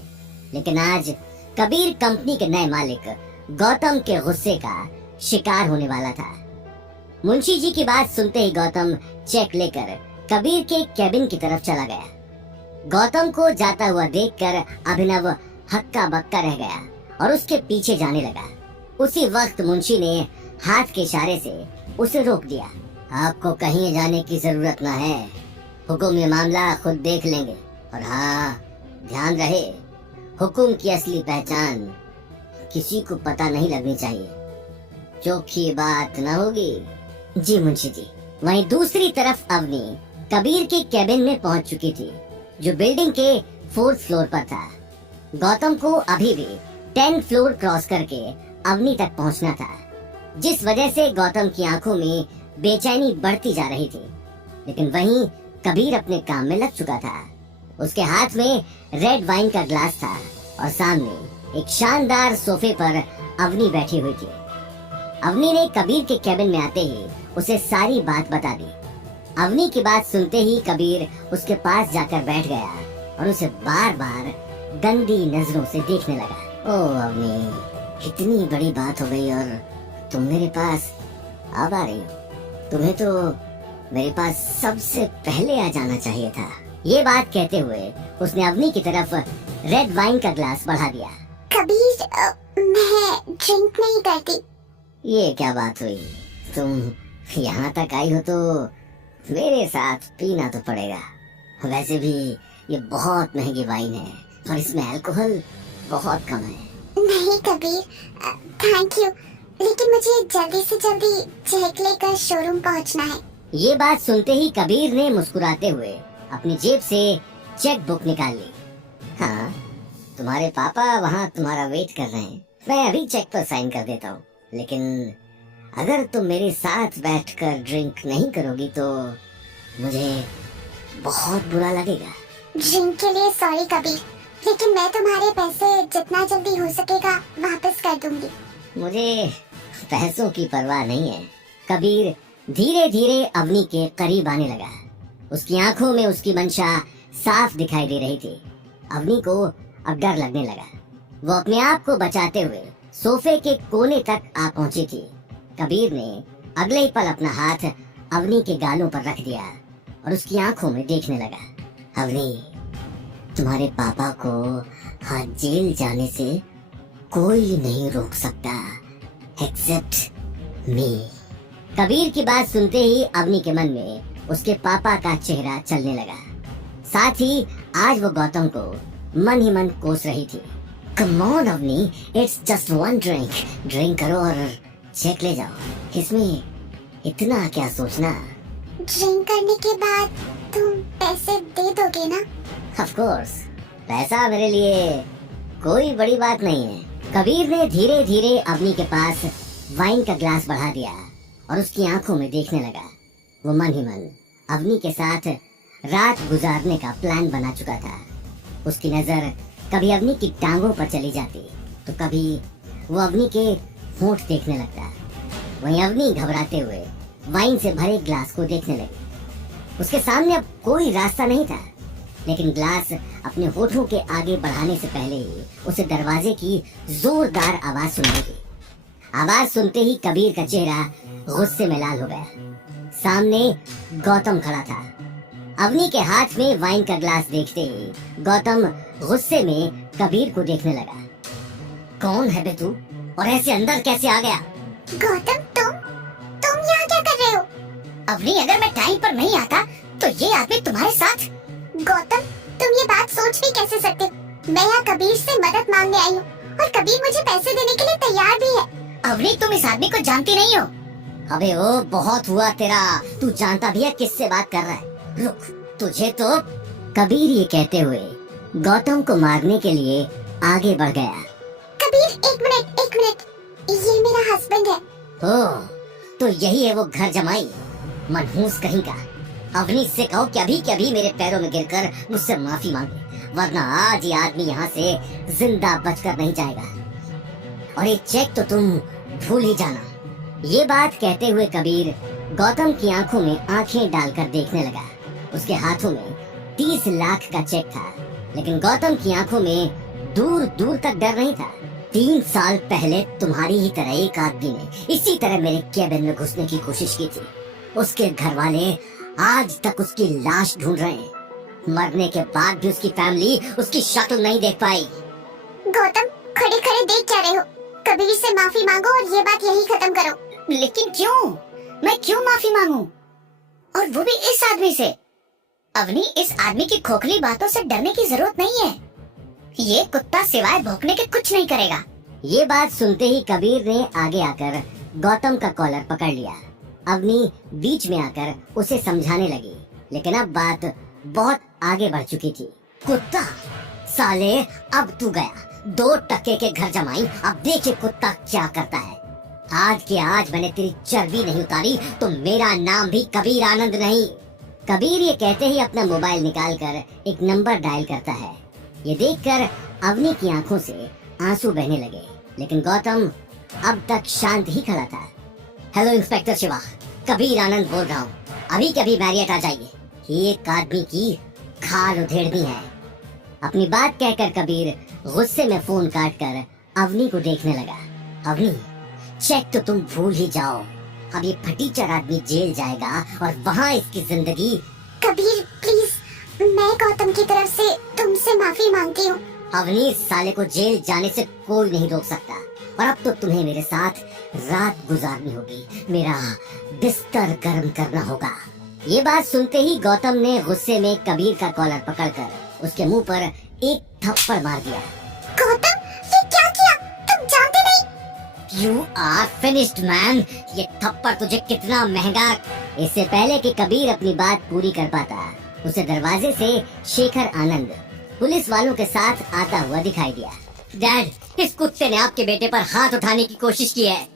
लेकिन आज कबीर कंपनी के नए मालिक गौतम के गुस्से का शिकार होने वाला था। मुंशी जी की बात सुनते ही गौतम चेक लेकर कबीर के केबिन की तरफ चला गया। गौतम को जाता हुआ देखकर अभिनव हक्का बक्का रह गया और उसके पीछे जाने लगा। उसी वक्त मुंशी ने हाथ के इशारे से उसे रोक दिया। आपको कहीं जाने की जरूरत न है, हुकुम ये मामला खुद देख लेंगे। और हाँ, ध्यान रहे, हुकुम की असली पहचान किसी को पता नहीं लगनी चाहिए। चोखी बात न होगी। जी मुंशी जी। वहीं दूसरी तरफ अवनी कबीर के केबिन में पहुंच चुकी थी, जो बिल्डिंग के 4th फ्लोर पर था। गौतम को अभी भी 10 फ्लोर क्रॉस करके अवनी तक पहुंचना था, जिस वजह से गौतम की आंखों में बेचैनी बढ़ती जा रही थी। लेकिन वहीं कबीर अपने काम में लग चुका था। उसके हाथ में रेड वाइन का ग्लास था और सामने एक शानदार सोफे पर अवनी बैठी हुई थी। अवनी ने कबीर के केबिन में आते ही उसे सारी बात बता दी। अवनी की बात सुनते ही कबीर उसके पास जाकर बैठ गया और उसे बार बार गंदी नजरों से देखने लगा। ओ अवनी, इतनी बड़ी बात हो गई और तुम मेरे पास अब आ रही हो। तुम्हें तो मेरे पास सबसे पहले आ जाना चाहिए था। ये बात कहते हुए उसने अवनी की तरफ रेड वाइन का ग्लास बढ़ा दिया। कबीर, मैं ड्रिंक नहीं करती। ये क्या बात हुई? तुम यहाँ तक आई हो तो मेरे साथ पीना तो पड़ेगा। वैसे भी ये बहुत महंगी वाइन है और इसमें अल्कोहल बहुत कम है। नहीं कबीर, थैंक यू, लेकिन मुझे जल्दी से जल्दी चेक लेकर शोरूम पहुंचना है। ये बात सुनते ही कबीर ने मुस्कुराते हुए अपनी जेब से चेक बुक निकाल ली। हाँ, तुम्हारे पापा वहाँ तुम्हारा वेट कर रहे हैं। मैं अभी चेक पर साइन कर देता हूँ, लेकिन अगर तुम मेरे साथ बैठकर ड्रिंक नहीं करोगी तो मुझे बहुत बुरा लगेगा। ड्रिंक के लिए सॉरी कबीर, लेकिन मैं तुम्हारे पैसे जितना जल्दी हो सकेगा वापस कर दूंगी। मुझे पैसों की परवाह नहीं है। कबीर धीरे धीरे अवनी के करीब आने लगा। उसकी आंखों में उसकी मंशा साफ दिखाई दे रही थी। अवनी को अब डर लगने लगा। वो अपने आप को बचाते हुए सोफे के कोने तक आ पहुंची थी। कबीर ने अगले ही पल अपना हाथ अवनी के गालों पर रख दिया और उसकी आंखों में देखने लगा। अवनी, तुम्हारे पापा को आज जेल जाने से कोई नहीं रोक सकता एक्सेप्ट मी। कबीर की बात सुनते ही अवनी के मन में उसके पापा का चेहरा चलने लगा। साथ ही आज वो गौतम को मन ही मन कोस रही थी। Come on Avni, it's just one drink. Drink करो और चेक ले जाओ। इसमें इतना क्या सोचना। ड्रिंक करने के बाद तुम पैसे दे दोगे ना? ऑफ कोर्स, पैसा मेरे लिए कोई बड़ी बात नहीं है। कबीर ने धीरे धीरे अवनी के पास वाइन का ग्लास बढ़ा दिया और उसकी आंखों में देखने लगा। वो मन ही मन अवनी के साथ रात गुजारने का प्लान बना चुका था। उसकी नजर कभी अवनी की टांगों पर चली जाती तो कभी वो अवनी के होंठ देखने लगता। वहीं अवनी घबराते हुए वाइन से भरे ग्लास को देखने लगी। उसके सामने अब कोई रास्ता नहीं था, लेकिन ग्लास अपने होठों के आगे बढ़ाने से पहले ही उसे दरवाजे की जोरदार आवाज सुनाई दी। आवाज सुनते ही कबीर का चेहरा गुस्से में लाल हो गया। सामने गौतम खड़ा था। अवनी के हाथ में वाइन का ग्लास देखते ही गौतम गुस्से में कबीर को देखने लगा। कौन है बे तू और ऐसे अंदर कैसे आ गया? गौतम, तुम यहाँ क्या कर रहे हो? अवनी, अगर मैं टाइम पर नहीं आता तो ये आदमी तुम्हारे साथ। गौतम, तुम ये बात सोच भी कैसे सकते? मैं यहाँ कबीर से मदद मांगने आई हूँ और कबीर मुझे पैसे देने के लिए तैयार भी है। अवनी, तुम इस आदमी को जानती नहीं हो। अबे ओ, बहुत हुआ तेरा। तू जानता भी है किससे बात कर रहा है। रुक, तुझे तो। कबीर ये कहते हुए गौतम को मारने के लिए आगे बढ़ गया। कबीर, एक मिनट, ये मेरा हस्बैंड है। ओह, तो यही है वो घर जमाई, मनहूस कहीं का। अवनी से कहो कि अभी मेरे पैरों में गिरकर मुझसे माफी मांगे, वरना आज ये आदमी यहाँ से जिंदा बचकर नहीं जाएगा। और ये चेक तो तुम भूल ही जाना। ये बात कहते हुए कबीर गौतम की आंखों में आंखें डालकर देखने लगा। उसके हाथों में 30 लाख का चेक था, लेकिन गौतम की आंखों में दूर दूर तक डर नहीं था। 3 साल पहले तुम्हारी ही तरह एक आदमी ने इसी तरह मेरे केबिन में घुसने की कोशिश की थी। उसके घर वाले आज तक उसकी लाश ढूंढ रहे हैं। मरने के बाद भी उसकी फैमिली उसकी शक्ल नहीं देख पाई। गौतम, खड़े खड़े देख क्या रहे हो? कबीर से माफी मांगो और ये बात यही खत्म करो। लेकिन क्यों? मैं क्यों माफी मांगू, और वो भी इस आदमी से? अवनी, इस आदमी की खोखली बातों से डरने की जरूरत नहीं है। ये कुत्ता सिवाय भौंकने के कुछ नहीं करेगा। ये बात सुनते ही कबीर ने आगे आकर गौतम का कॉलर पकड़ लिया। अवनी बीच में आकर उसे समझाने लगी, लेकिन अब बात बहुत आगे बढ़ चुकी थी। कुत्ता? साले, अब तू गया 2 टके के घर जमाई। अब देखिए कुत्ता क्या करता है। आज के आज मैंने तेरी चर्बी नहीं उतारी तो मेरा नाम भी कबीर आनंद नहीं। कबीर ये कहते ही अपना मोबाइल निकालकर एक नंबर डायल करता है। ये देखकर अवनी की आंखों से आंसू बहने लगे, लेकिन गौतम अब तक शांत ही खड़ा था। हेलो इंस्पेक्टर शिवा, कबीर आनंद बोल रहा हूँ। अभी कभी मैरियट आ जाइए। एक आदमी की खाल उधेड़नी है। अपनी बात कहकर कबीर गुस्से में फोन काटकर अवनी को देखने लगा। अवनी, चेक तो तुम भूल ही जाओ। अब ये फटीचर आदमी जेल जाएगा और वहाँ इसकी जिंदगी। कबीर प्लीज, मैं गौतम की तरफ से तुमसे माफी मांगती हूँ। अवनी, इस साले को जेल जाने से कोई नहीं रोक सकता, और अब तो तुम्हें मेरे साथ रात गुजारनी होगी। मेरा बिस्तर गर्म करना होगा। ये बात सुनते ही गौतम ने गुस्से में कबीर का कॉलर पकड़कर उसके मुंह पर एक थप्पड़ मार दिया। गौतम, ये क्या किया? तुम जानते नहीं? You are finished, man. ये थप्पड़ तुझे कितना महंगा। इससे पहले कि कबीर अपनी बात पूरी कर पाता, उसे दरवाजे से शेखर आनंद पुलिस वालों के साथ आता हुआ दिखाई दिया। डैड, इस कुत्ते ने आपके बेटे पर हाथ उठाने की कोशिश की है।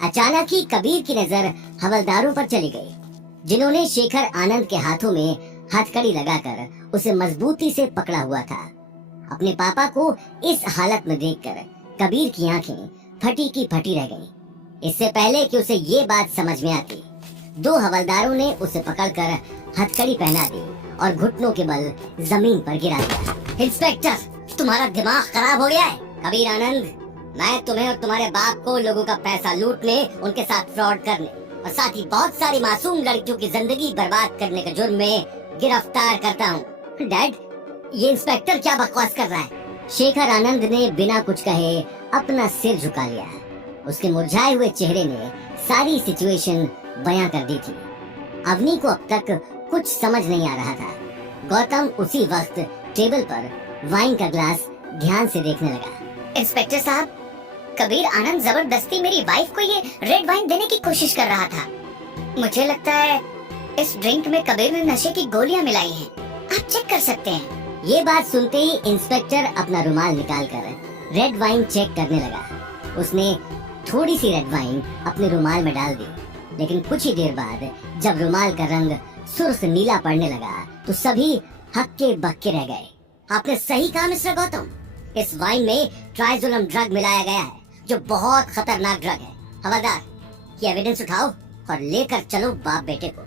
अचानक ही कबीर की नजर हवलदारों पर चली गई, जिन्होंने शेखर आनंद के हाथों में हथकड़ी लगाकर उसे मजबूती से पकड़ा हुआ था। अपने पापा को इस हालत में देखकर कबीर की आंखें फटी की फटी रह गईं। इससे पहले कि उसे ये बात समझ में आती, दो हवलदारों ने उसे पकड़कर हथकड़ी पहना दी और घुटनों के बल जमीन पर गिरा दिया। इंस्पेक्टर, तुम्हारा दिमाग खराब हो गया है। कबीर आनंद, मैं तुम्हें और तुम्हारे बाप को लोगों का पैसा लूटने, उनके साथ फ्रॉड करने और साथ ही बहुत सारी मासूम लड़कियों की जिंदगी बर्बाद करने के जुर्म में गिरफ्तार करता हूँ। डैड, ये इंस्पेक्टर क्या बकवास कर रहा है? शेखर आनंद ने बिना कुछ कहे अपना सिर झुका लिया। उसके मुरझाए हुए चेहरे ने सारी सिचुएशन बयां कर दी थी। अवनी को अब तक कुछ समझ नहीं आ रहा था। गौतम उसी वक्त टेबल पर वाइन का ग्लास ध्यान से देखने लगा। इंस्पेक्टर साहब, कबीर आनंद जबरदस्ती मेरी वाइफ को ये रेड वाइन देने की कोशिश कर रहा था। मुझे लगता है इस ड्रिंक में कबीर ने नशे की गोलियां मिलाई हैं। आप चेक कर सकते हैं। ये बात सुनते ही इंस्पेक्टर अपना रुमाल निकालकर रेड वाइन चेक करने लगा। उसने थोड़ी सी रेड वाइन अपने रुमाल में डाल दी, लेकिन कुछ ही देर बाद जब रुमाल का रंग सुर्ख नीला पड़ने लगा तो सभी हक्के बक्के रह गए। आपने सही कहा मिस्टर गौतम, इस वाइन में ट्राइजोलम ड्रग मिलाया गया है, जो बहुत खतरनाक ड्रग है। हवलदार, ये एविडेंस उठाओ और लेकर चलो बाप बेटे को।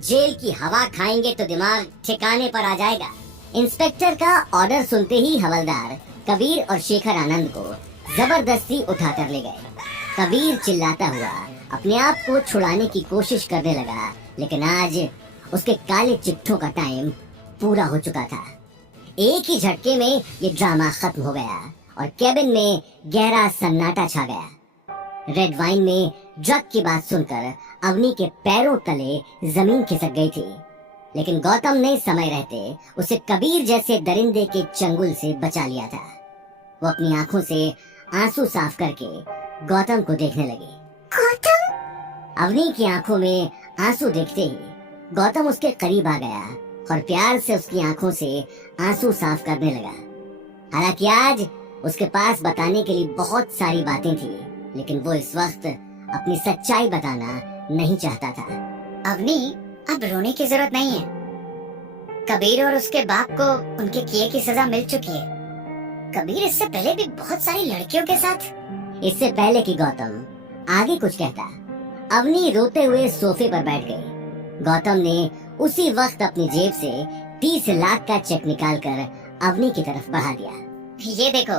जेल की हवा खाएंगे तो दिमाग ठिकाने पर आ जाएगा। इंस्पेक्टर का ऑर्डर सुनते ही हवलदार कबीर और शेखर आनंद को जबरदस्ती उठाकर ले गए। कबीर चिल्लाता हुआ अपने आप को छुड़ाने की कोशिश करने लगा, लेकिन आज उसके काले चिट्ठों का टाइम पूरा हो चुका था। एक ही झटके में ये ड्रामा खत्म हो गया और केबिन में गहरा सन्नाटा छा गया। रेड वाइन में ड्रग की बात सुनकर अवनी के पैरों तले जमीन खिसक गई थी, लेकिन गौतम ने समय रहते उसे कबीर जैसे दरिंदे के चंगुल से बचा लिया था। वो अपनी आंखों से आंसू साफ करके गौतम को देखने लगी। गौतम! अवनी की आंखों में आंसू देखते ही गौतम उसके करीब आ गया और प्यार से उसकी आंखों से आंसू साफ करने लगा। हालांकि आज उसके पास बताने के लिए बहुत सारी बातें थी, लेकिन वो इस वक्त अपनी सच्चाई बताना नहीं चाहता था। अवनी, अब रोने की जरूरत नहीं है। कबीर और उसके बाप को उनके किए की सजा मिल चुकी है। कबीर इससे पहले भी बहुत सारी लड़कियों के साथ। इससे पहले कि गौतम आगे कुछ कहता, अवनी रोते हुए सोफे पर बैठ गई। गौतम ने उसी वक्त अपनी जेब से 30 लाख का चेक निकालकर अवनी की तरफ बढ़ा दिया। ये देखो,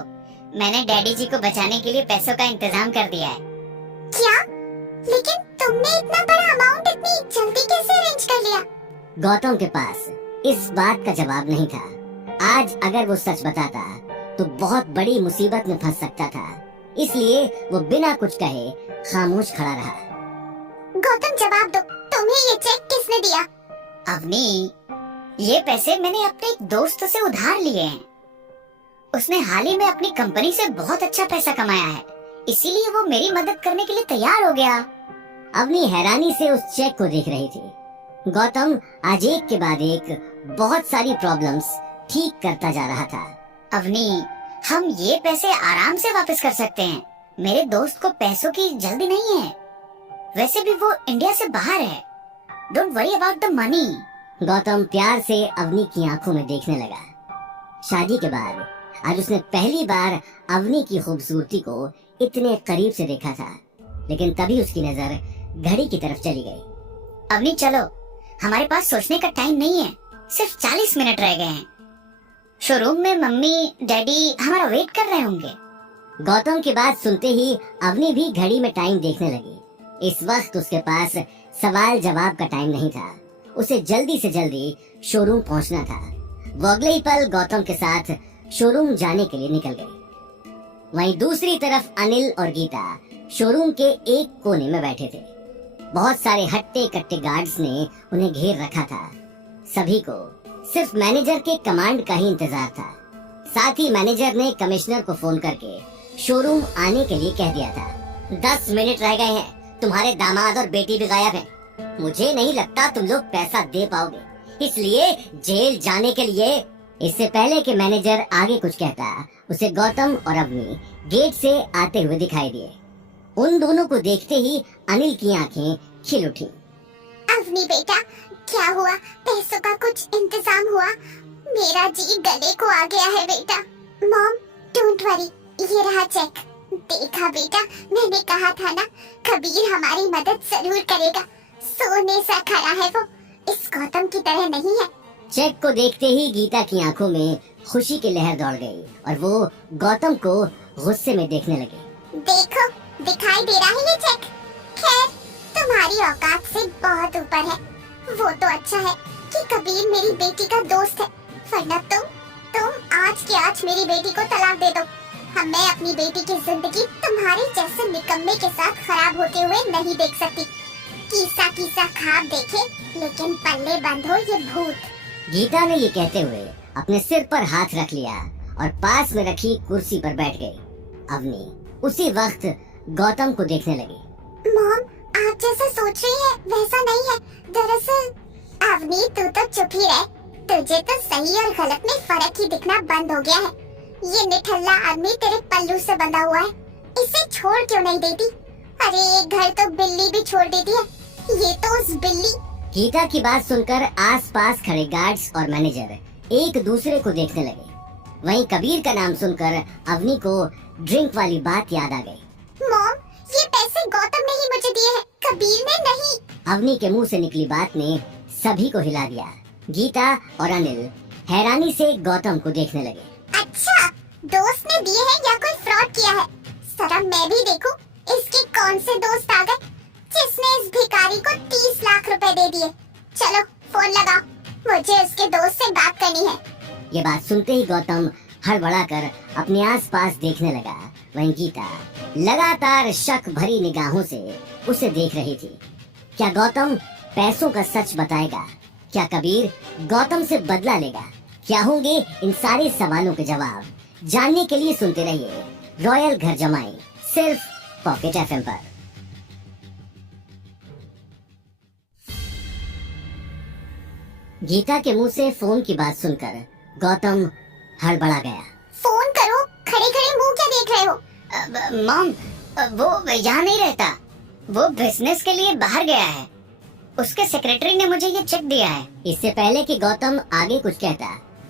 मैंने डैडी जी को बचाने के लिए पैसों का इंतजाम कर दिया है। क्या? लेकिन तुमने इतना बड़ा अमाउंट इतनी जल्दी कैसे अरेंज कर लिया? गौतम के पास इस बात का जवाब नहीं था। आज अगर वो सच बताता तो बहुत बड़ी मुसीबत में फंस सकता था, इसलिए वो बिना कुछ कहे खामोश खड़ा रहा। गौतम, जवाब दो, तुम्हें ये चेक किसने दिया? अवनी, ये पैसे मैंने अपने एक दोस्त से उधार लिए हैं। उसने हाल ही में अपनी कंपनी से बहुत अच्छा पैसा कमाया है, इसीलिए वो मेरी मदद करने के लिए तैयार हो गया। अवनी हैरानी से उस चेक को देख रही थी। गौतम आज एक के बाद एक बहुत सारी प्रॉब्लम्स ठीक करता जा रहा था। अवनी, हम ये पैसे आराम से वापस कर सकते हैं। मेरे दोस्त को पैसों की जल्दी नहीं है, वैसे भी वो इंडिया से बाहर है। Don't worry about the money. Gautam प्यार से अवनी की आंखों में देखने लगा। शादी के बाद आज उसने पहली बार अवनी की खूबसूरती को इतने करीब से देखा था, लेकिन तभी उसकी नजर घड़ी की तरफ चली गई। अवनी, चलो, हमारे पास सोचने का टाइम नहीं है। सिर्फ 40 मिनट रह गए हैं। शोरूम में मम्मी डैडी हमारा वेट कर रहे होंगे। गौतम की बात सुनते ही अवनी भी घड़ी में टाइम देखने लगी। इस वक्त उसके पास सवाल जवाब का टाइम नहीं था। उसे जल्दी से जल्दी शोरूम पहुंचना था। वो अगले ही पल गौतम के साथ शोरूम जाने के लिए निकल गई। वहीं दूसरी तरफ अनिल और गीता शोरूम के एक कोने में बैठे थे। बहुत सारे हट्टे कट्टे गार्ड्स ने उन्हें घेर रखा था। सभी को सिर्फ मैनेजर के कमांड का ही इंतजार था। साथ ही मैनेजर ने कमिश्नर को फोन करके शोरूम आने के लिए कह दिया था। 10 मिनट रह गए हैं, तुम्हारे दामाद और बेटी भी गायब हैं। मुझे नहीं लगता तुम लोग पैसा दे पाओगे, इसलिए जेल जाने के लिए। इससे पहले कि मैनेजर आगे कुछ कहता, उसे गौतम और अवनी गेट से आते हुए दिखाई दिए। उन दोनों को देखते ही अनिल की आंखें खिल उठी। अवनी बेटा, क्या हुआ? पैसों का कुछ इंतजाम हुआ? मेरा जी गले को आ गया है बेटा। मॉम डोंट वरी, ये रहा चेक। देखा बेटा, मैंने कहा था ना, कबीर हमारी मदद जरूर करेगा। सोने सा खरा है वो, इस गौतम की तरह नहीं है। चेक को देखते ही गीता की आंखों में खुशी की लहर दौड़ गई और वो गौतम को गुस्से में देखने लगी। देखो, दिखाई दे रहा है ये चेक। खैर, तुम्हारी औकात से बहुत ऊपर है। वो तो अच्छा है कि कबीर मेरी बेटी का दोस्त है, वरना तुम आज के आज मेरी बेटी को तलाक दे दो। मैं अपनी बेटी की जिंदगी तुम्हारे जैसे निकम्मे के साथ खराब होते हुए नहीं देख सकती। कीसा कीसा ख्वाब देखे, लेकिन पल्ले बंद हो ये भूत। गीता ने ये कहते हुए अपने सिर पर हाथ रख लिया और पास में रखी कुर्सी पर बैठ गई। अवनी उसी वक्त गौतम को देखने लगी। मॉम, आप जैसा सोच रही है वैसा नहीं है। दरअसल अवनी, तू तो चुप ही रह। तुझे तो सही और गलत में फर्क ही दिखना बंद हो गया है। ये निठल्ला आदमी तेरे पल्लू से बंधा हुआ है, इसे छोड़ क्यों नहीं देती? अरे घर तो बिल्ली भी छोड़ देती है, ये तो उस बिल्ली। गीता की बात सुनकर आसपास खड़े गार्ड्स और मैनेजर एक दूसरे को देखने लगे। वहीं कबीर का नाम सुनकर अवनी को ड्रिंक वाली बात याद आ गई। मॉम, ये पैसे गौतम ने ही मुझे दिए हैं, कबीर ने नहीं। अवनी के मुंह से निकली बात ने सभी को हिला दिया। गीता और अनिल हैरानी से गौतम को देखने लगे। अच्छा, दोस्त ने दिए हैं या कोई फ्रॉड किया है? जरा मैं भी देखूं, इसके कौन से दोस्त आ गए जिसने इस भिखारी को 30 लाख रुपए दे दिए। चलो फोन लगाओ, मुझे उसके दोस्त से बात करनी है। ये बात सुनते ही गौतम हड़बड़ाकर अपने आसपास देखने लगा। वहीं गीता लगातार शक भरी निगाहों से उसे देख रही थी। क्या गौतम पैसों का सच बताएगा? क्या कबीर गौतम से बदला लेगा? क्या होंगे इन सारे सवालों के जवाब? जानने के लिए सुनते रहिए रॉयल घर जमाई, सिर्फ पॉकेट एफएम पर। गीता के मुंह से फोन की बात सुनकर गौतम हड़बड़ा गया। फोन करो, खड़े खड़े मुंह क्या देख रहे हो? मॉम, वो यहाँ नहीं रहता, वो बिजनेस के लिए बाहर गया है। उसके सेक्रेटरी ने मुझे ये चेक दिया है। इससे पहले कि गौतम आगे कुछ कहता,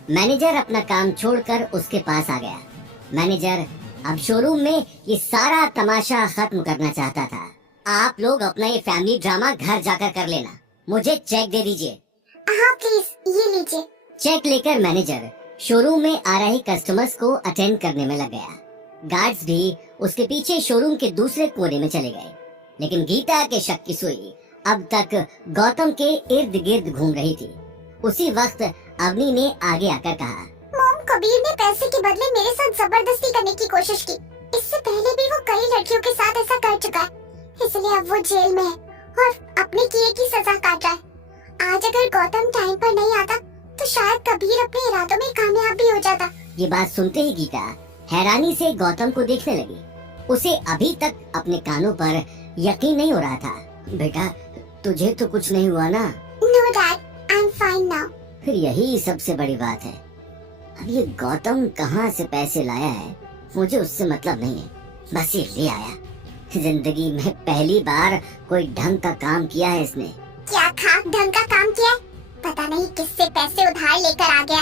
मैनेजर अपना काम छोड़कर उसके पास आ गया। मैनेजर अब शोरूम में ये सारा तमाशा खत्म करना चाहता था। आप लोग अपना ये फैमिली ड्रामा घर जाकर कर लेना, मुझे चेक दे दीजिए। हाँ प्लीज, ये लीजिए। चेक लेकर मैनेजर शोरूम में आ रहे कस्टमर्स को अटेंड करने में लग गया। गार्ड्स भी उसके पीछे शोरूम के दूसरे कोने में चले गए। लेकिन गीता के शक की सुई अब तक गौतम के इर्द गिर्द घूम रही थी। उसी वक्त अवनी ने आगे आकर कहा, मॉम, कबीर ने पैसे के बदले मेरे साथ जबरदस्ती करने की कोशिश की। इससे पहले भी वो कई लड़कियों के साथ ऐसा कर चुका है, इसलिए अब वो जेल में है और अपने किए की सजा काट रहा है। आज अगर गौतम टाइम पर नहीं आता तो शायद कबीर अपने इरादों में कामयाब भी हो जाता। ये बात सुनते ही गीता हैरानी से गौतम को देखने लगी। उसे अभी तक अपने कानों पर यकीन नहीं हो रहा था। बेटा, तुझे तो कुछ नहीं हुआ ना? No dad, I am fine now. फिर यही सबसे बड़ी बात है। अब ये गौतम कहाँ से पैसे लाया है मुझे उससे मतलब नहीं है, बस ये ले आया। जिंदगी में पहली बार कोई ढंग का काम किया है इसने। क्या खाक ढंग का काम किया है? पता नहीं किससे पैसे उधार लेकर आ गया,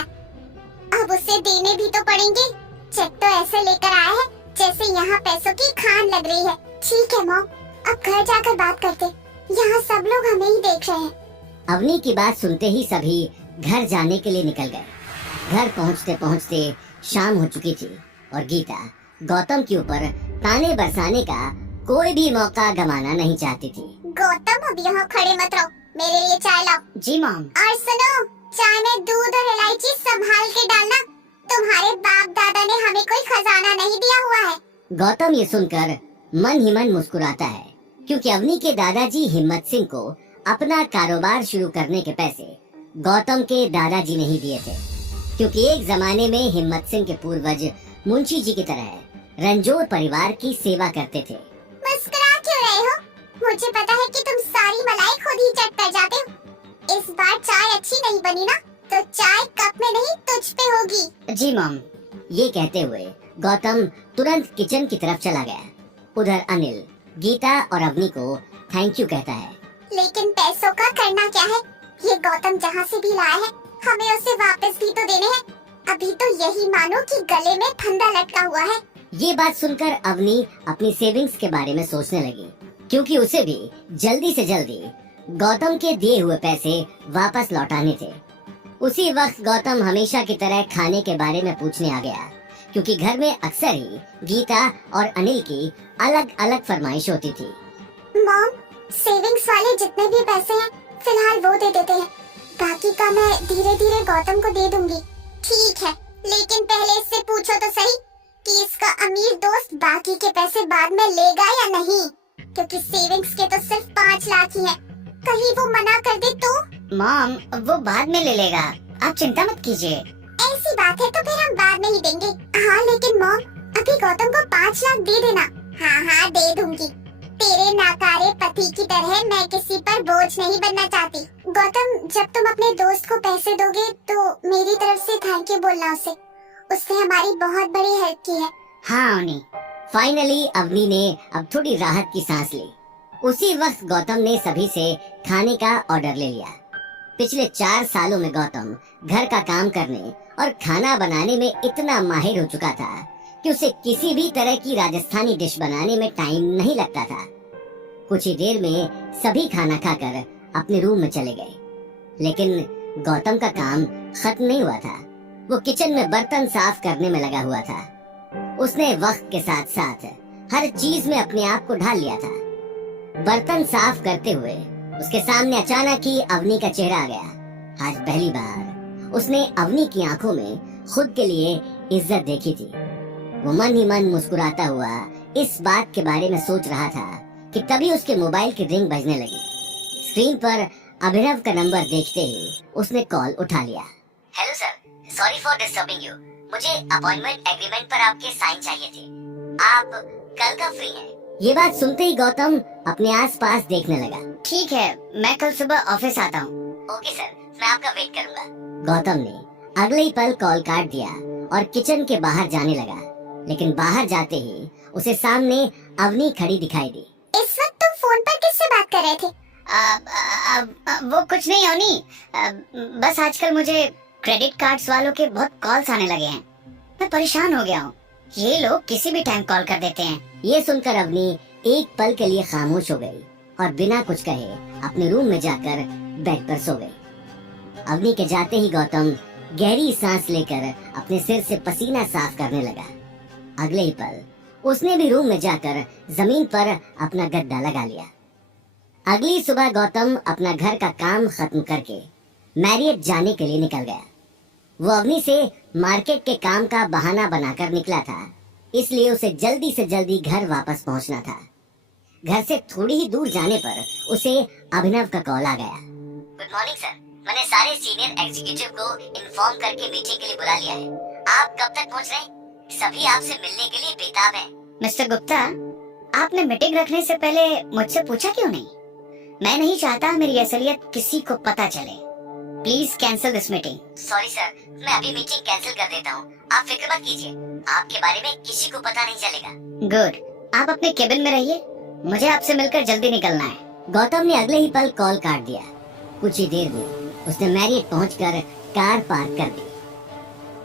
अब उसे देने भी तो पड़ेंगे। चेक तो ऐसे लेकर आया है जैसे यहाँ पैसों की खान लग रही है। ठीक है मॉम, अब घर जाकर बात करते, यहाँ सब लोग हमें ही देख रहे हैं। अवनी की बात सुनते ही सभी घर जाने के लिए निकल गए। घर पहुँचते पहुँचते शाम हो चुकी थी और गीता गौतम के ऊपर ताने बरसाने का कोई भी मौका गंवाना नहीं चाहती थी। गौतम, अब यहाँ खड़े मत रहो, मेरे लिए चाय लाओ। जी मॉम। और सुनो, चाय में दूध और इलायची संभाल के डालना। तुम्हारे बाप दादा ने हमें कोई खजाना नहीं दिया हुआ है। गौतम ये सुनकर मन ही मन मुस्कुराता है, क्योंकि अवनी के दादाजी हिम्मत सिंह को अपना कारोबार शुरू करने के पैसे गौतम के दादाजी ने ही दिए थे। क्योंकि एक जमाने में हिम्मत सिंह के पूर्वज मुंशी जी की तरह रंजोर परिवार की सेवा करते थे। मुस्कुरा क्यों रहे हो? मुझे पता है कि तुम सारी मलाई खुद ही चट कर जाते हो। इस बार चाय अच्छी नहीं बनी ना, तो चाय कप में नहीं तुझ पे होगी। जी मॉम। ये कहते हुए गौतम तुरंत किचन की तरफ चला गया। उधर अनिल गीता और अवनी को थैंक यू कहता है। लेकिन पैसों का करना क्या है? ये गौतम जहाँ से भी लाया है हमें उसे वापस भी तो देने हैं। अभी तो यही मानो कि गले में फंदा लटका हुआ है। ये बात सुनकर अवनी अपनी सेविंग्स के बारे में सोचने लगी, क्योंकि उसे भी जल्दी से जल्दी गौतम के दिए हुए पैसे वापस लौटाने थे। उसी वक्त गौतम हमेशा की तरह खाने के बारे में पूछने आ गया, क्योंकि घर में अक्सर ही गीता और अनिल की अलग अलग फरमाइश होती थी। मॉम, सेविंग्स वाले जितने भी पैसे हैं फिलहाल वो दे देते हैं, बाकी का मैं धीरे धीरे गौतम को दे दूंगी। ठीक है, लेकिन पहले इससे पूछो तो सही कि इसका अमीर दोस्त बाकी के पैसे बाद में लेगा या नहीं, क्योंकि सेविंग्स के तो सिर्फ 5 लाख ही हैं। कहीं वो मना कर दे तो? मॉम, वो बाद में ले लेगा, आप चिंता मत कीजिए। ऐसी बात है तो फिर हम बाद में ही देंगे। हाँ लेकिन मॉम, अभी गौतम को 5 लाख दे देना। हाँ हाँ दे दूंगी। तेरे नाकारे पति की तरह मैं किसी पर बोझ नहीं बनना चाहती। गौतम, जब तुम अपने दोस्त को पैसे दोगे तो मेरी तरफ से थैंक यू बोलना उसे। उसने हमारी बहुत बड़ी हेल्प की है। हाँ अवनी। फाइनली अवनी ने अब थोड़ी राहत की सांस ली। उसी वक्त गौतम ने सभी से खाने का ऑर्डर ले लिया। पिछले 4 सालों में गौतम घर का काम करने और खाना बनाने में इतना माहिर हो चुका था कि उसे किसी भी तरह की राजस्थानी डिश बनाने में टाइम नहीं लगता था। कुछ ही देर में सभी खाना खाकर अपने रूम में चले गए, लेकिन गौतम का काम खत्म नहीं हुआ था। वो किचन में बर्तन साफ करने में लगा हुआ था। उसने वक्त के साथ साथ हर चीज में अपने आप को ढाल लिया था। बर्तन साफ करते हुए उसके सामने अचानक ही अवनी का चेहरा आ गया। आज पहली बार उसने अवनी की आंखों में खुद के लिए इज्जत देखी थी। वो मन ही मन मुस्कुराता हुआ इस बात के बारे में सोच रहा था कि तभी उसके मोबाइल की रिंग बजने लगी। स्क्रीन पर अभिनव का नंबर देखते ही उसने कॉल उठा लिया। Hello sir, sorry for disturbing you. मुझे अपॉइंटमेंट एग्रीमेंट पर आपके साइन चाहिए थे। आप कल का फ्री हैं? ये बात सुनते ही गौतम अपने आसपास देखने लगा। ठीक है, मैं कल सुबह ऑफिस आता हूँ। ओके सर, मैं आपका वेट करूंगा। गौतम ने अगले ही पल कॉल काट दिया और किचन के बाहर जाने लगा, लेकिन बाहर जाते ही उसे सामने अवनी खड़ी दिखाई दी। इस वक्त तुम फोन पर किससे बात कर रहे थे? वो कुछ नहीं अवनी, बस आजकल मुझे क्रेडिट कार्ड्स वालों के बहुत कॉल्स आने लगे हैं। मैं परेशान हो गया हूँ। ये लोग किसी भी टाइम कॉल कर देते हैं। ये सुनकर अवनी एक पल के लिए खामोश हो गई और बिना कुछ कहे अपने रूम में जाकर बेड पर सो गई। अवनी के जाते ही गौतम गहरी सांस लेकर अपने सिर से पसीना साफ करने लगा। अगले ही पल उसने भी रूम में जाकर जमीन पर अपना गद्दा लगा लिया। अगली सुबह गौतम अपना घर का काम खत्म करके मैरियट जाने के लिए निकल गया। वो अवनी से मार्केट के काम का बहाना बनाकर निकला था, इसलिए उसे जल्दी से जल्दी घर वापस पहुंचना था। घर से थोड़ी ही दूर जाने पर उसे अभिनव का कॉल आ गया। गुड मॉर्निंग सर, मैंने सारे सीनियर एग्जीक्यूटिव को इन्फॉर्म करके मीटिंग के लिए बुला लिया है। आप कब तक पहुंच रहे हैं? सभी आपसे मिलने के लिए बेताब हैं। मिस्टर गुप्ता, आपने मीटिंग रखने से पहले मुझसे पूछा क्यों नहीं? मैं नहीं चाहता मेरी असलियत किसी को पता चले। Please cancel this meeting. Sorry sir, मैं अभी मीटिंग कैंसिल कर देता हूँ। आप फिक्र मत कीजिए, आपके बारे में किसी को पता नहीं चलेगा। गुड, आप अपने केबिन में रहिए, मुझे आपसे मिलकर जल्दी निकलना है। गौतम ने अगले ही पल कॉल काट दिया। कुछ ही देर में उसने मैरियट पहुंचकर कार पार्क कर दी।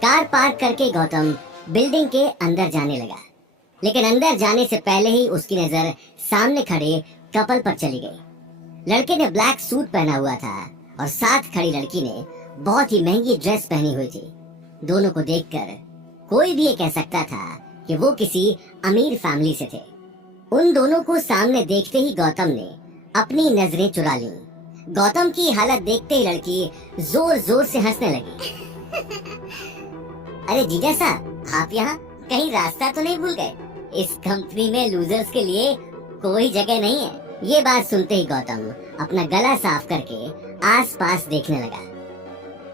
कार पार्क करके गौतम बिल्डिंग के अंदर जाने लगा, लेकिन अंदर जाने से पहले ही उसकी नजर सामने खड़े कपल पर चली गई। लड़के ने ब्लैक सूट पहना हुआ था और साथ खड़ी लड़की ने बहुत ही महंगी ड्रेस पहनी हुई थी। दोनों को देखकर कोई भी ये कह सकता था कि वो किसी अमीर फैमिली से थे। उन दोनों को सामने देखते ही गौतम ने अपनी नजरें चुरा ली। गौतम की हालत देखते ही लड़की जोर जोर से हंसने लगी। अरे जीजा साहब, आप यहाँ कहीं रास्ता तो नहीं भूल गए? इस कंपनी में लूजर्स के लिए कोई जगह नहीं है। ये बात सुनते ही गौतम अपना गला साफ करके आसपास देखने लगा।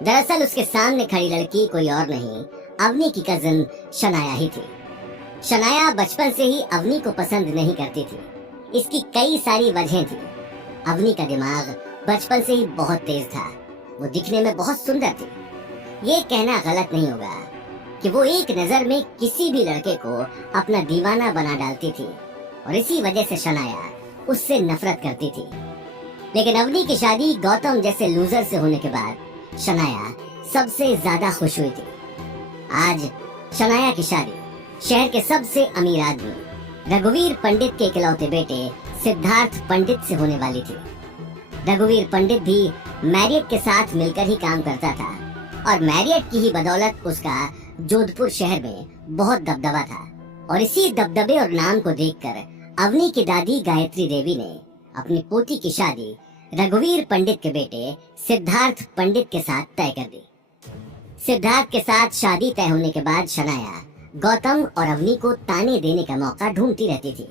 दरअसल उसके सामने खड़ी लड़की कोई और नहीं, अवनी की कजन शनाया ही थी। शनाया बचपन से ही अवनी को पसंद नहीं करती थी। इसकी कई सारी वजहें थी। अवनी का दिमाग बचपन से ही बहुत तेज था। वो दिखने में बहुत सुंदर थी। ये कहना गलत नहीं होगा कि वो एक नजर में किसी भी लड़के को अपना दीवाना बना डालती थी। और इसी वजह से शनाया उससे नफरत करती थी। लेकिन अवनी की शादी गौतम जैसे लूजर से होने के बाद शनाया सबसे ज्यादा खुश हुई थी। आज शनाया की शादी शहर के सबसे अमीर आदमी रघुवीर पंडित के इकलौते बेटे सिद्धार्थ पंडित से होने वाली थी। रघुवीर पंडित भी मैरियट के साथ मिलकर ही काम करता था और मैरियट की ही बदौलत उसका जोधपुर शहर में बहुत दबदबा था। और इसी दबदबे और नाम को देखकर अवनी की दादी गायत्री देवी ने अपनी पोती की शादी रघुवीर पंडित के बेटे सिद्धार्थ पंडित के साथ तय कर दी। सिद्धार्थ के साथ शादी तय होने के बाद शनाया गौतम और अवनी को ताने देने का मौका ढूंढती रहती थी।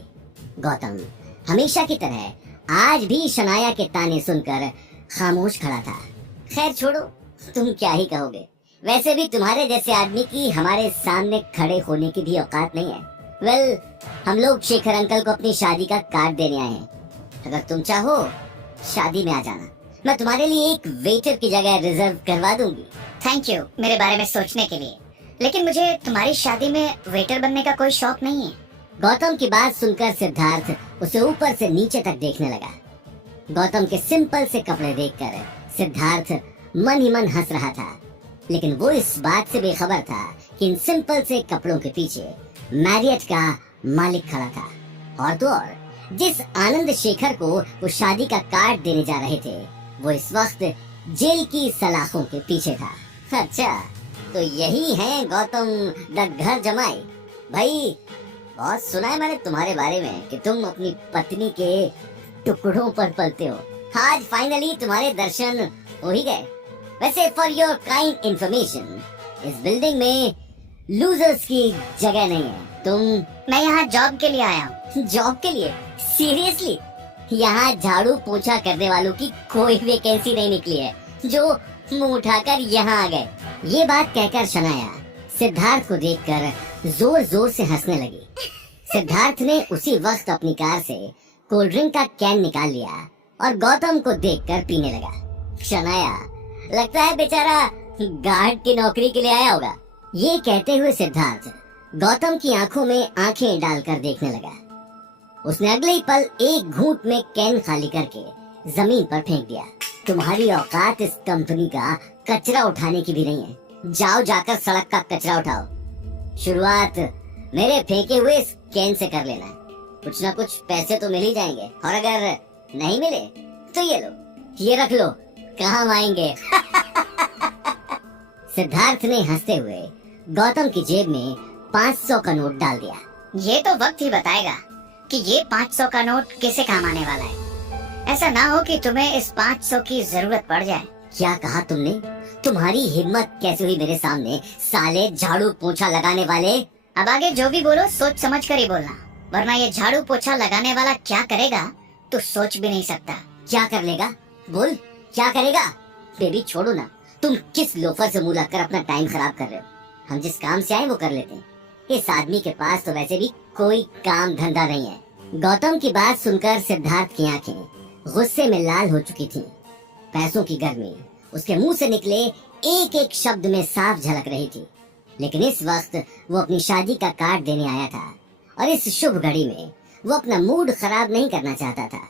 गौतम हमेशा की तरह आज भी शनाया के ताने सुनकर खामोश खड़ा था। खैर छोड़ो, तुम क्या ही कहोगे। वैसे भी तुम्हारे जैसे आदमी की हमारे सामने खड़े होने की भी औकात नहीं है। वेल, हम लोग शेखर अंकल को अपनी शादी का कार्ड देने आए हैं। अगर तुम चाहो शादी में आ जाना, मैं तुम्हारे लिए एक वेटर की जगह रिजर्व करवा दूंगी। थैंक यू मेरे बारे में सोचने के लिए, लेकिन मुझे तुम्हारी शादी में वेटर बनने का कोई शौक नहीं है। गौतम की बात सुनकर सिद्धार्थ उसे ऊपर से नीचे तक देखने लगा। गौतम के सिंपल से कपड़े देखकर सिद्धार्थ मन ही मन हंस रहा था, लेकिन वो इस बात से बेखबर था कि इन सिंपल से कपड़ों के पीछे मैरियट का मालिक खड़ा था। और तो और जिस आनंद शेखर को वो शादी का कार्ड देने जा रहे थे, वो इस वक्त जेल की सलाखों के पीछे था। अच्छा, तो यही है गौतम द घर जमाई। भाई, बहुत सुना है मैंने तुम्हारे बारे में कि तुम अपनी पत्नी के टुकड़ों पर पलते हो। आज फाइनली तुम्हारे दर्शन हो ही गए। वैसे फॉर योर काइंड इंफॉर्मेशन, इस बिल्डिंग में लूजर्स की जगह नहीं है। मैं यहाँ जॉब के लिए आया हूँ। जॉब के लिए? सीरियसली? यहाँ झाड़ू पोछा करने वालों की कोई वैकेंसी नहीं निकली है जो मुंह उठाकर यहाँ आ गए। ये बात कहकर शनाया सिद्धार्थ को देखकर जोर जोर से हंसने लगी। सिद्धार्थ ने उसी वक्त अपनी कार से कोल्ड ड्रिंक का कैन निकाल लिया और गौतम को देखकर पीने लगा। शनाया, लगता है बेचारा गार्ड की नौकरी के लिए आया होगा। ये कहते हुए सिद्धार्थ गौतम की आंखों में आंखें डालकर देखने लगा। उसने अगले ही पल एक घूंट में कैन खाली करके जमीन पर फेंक दिया। तुम्हारी औकात इस कंपनी का कचरा उठाने की भी नहीं है। जाओ जाकर सड़क का कचरा उठाओ। शुरुआत मेरे फेंके हुए इस कैन से कर लेना। कुछ ना कुछ पैसे तो मिल ही जाएंगे, और अगर नहीं मिले तो ये लो, ये रख लो, काम आएंगे। सिद्धार्थ ने हंसते हुए गौतम की जेब में 500 का नोट डाल दिया। ये तो वक्त ही बताएगा कि ये 500 का नोट किसे काम आने वाला है। ऐसा ना हो कि तुम्हें इस 500 की जरूरत पड़ जाए। क्या कहा तुमने? तुम्हारी हिम्मत कैसे हुई मेरे सामने, साले झाड़ू पोछा लगाने वाले? अब आगे जो भी बोलो सोच समझ कर ही बोलना, वरना ये झाड़ू पोछा लगाने वाला क्या करेगा तो सोच भी नहीं सकता। क्या कर लेगा? बोल, क्या करेगा? बेबी छोड़ो ना, तुम किस लोफर से मुंह लगकर अपना टाइम खराब कर रहे हो? हम जिस काम से आए वो कर लेते हैं। इस आदमी के पास तो वैसे भी कोई काम धंधा नहीं है। गौतम की बात सुनकर सिद्धार्थ की आंखें गुस्से में लाल हो चुकी थीं। पैसों की गर्मी उसके मुंह से निकले एक एक शब्द में साफ झलक रही थी। लेकिन इस वक्त वो अपनी शादी का कार्ड देने आया था और इस शुभ घड़ी में वो अपना मूड खराब नहीं करना चाहता था।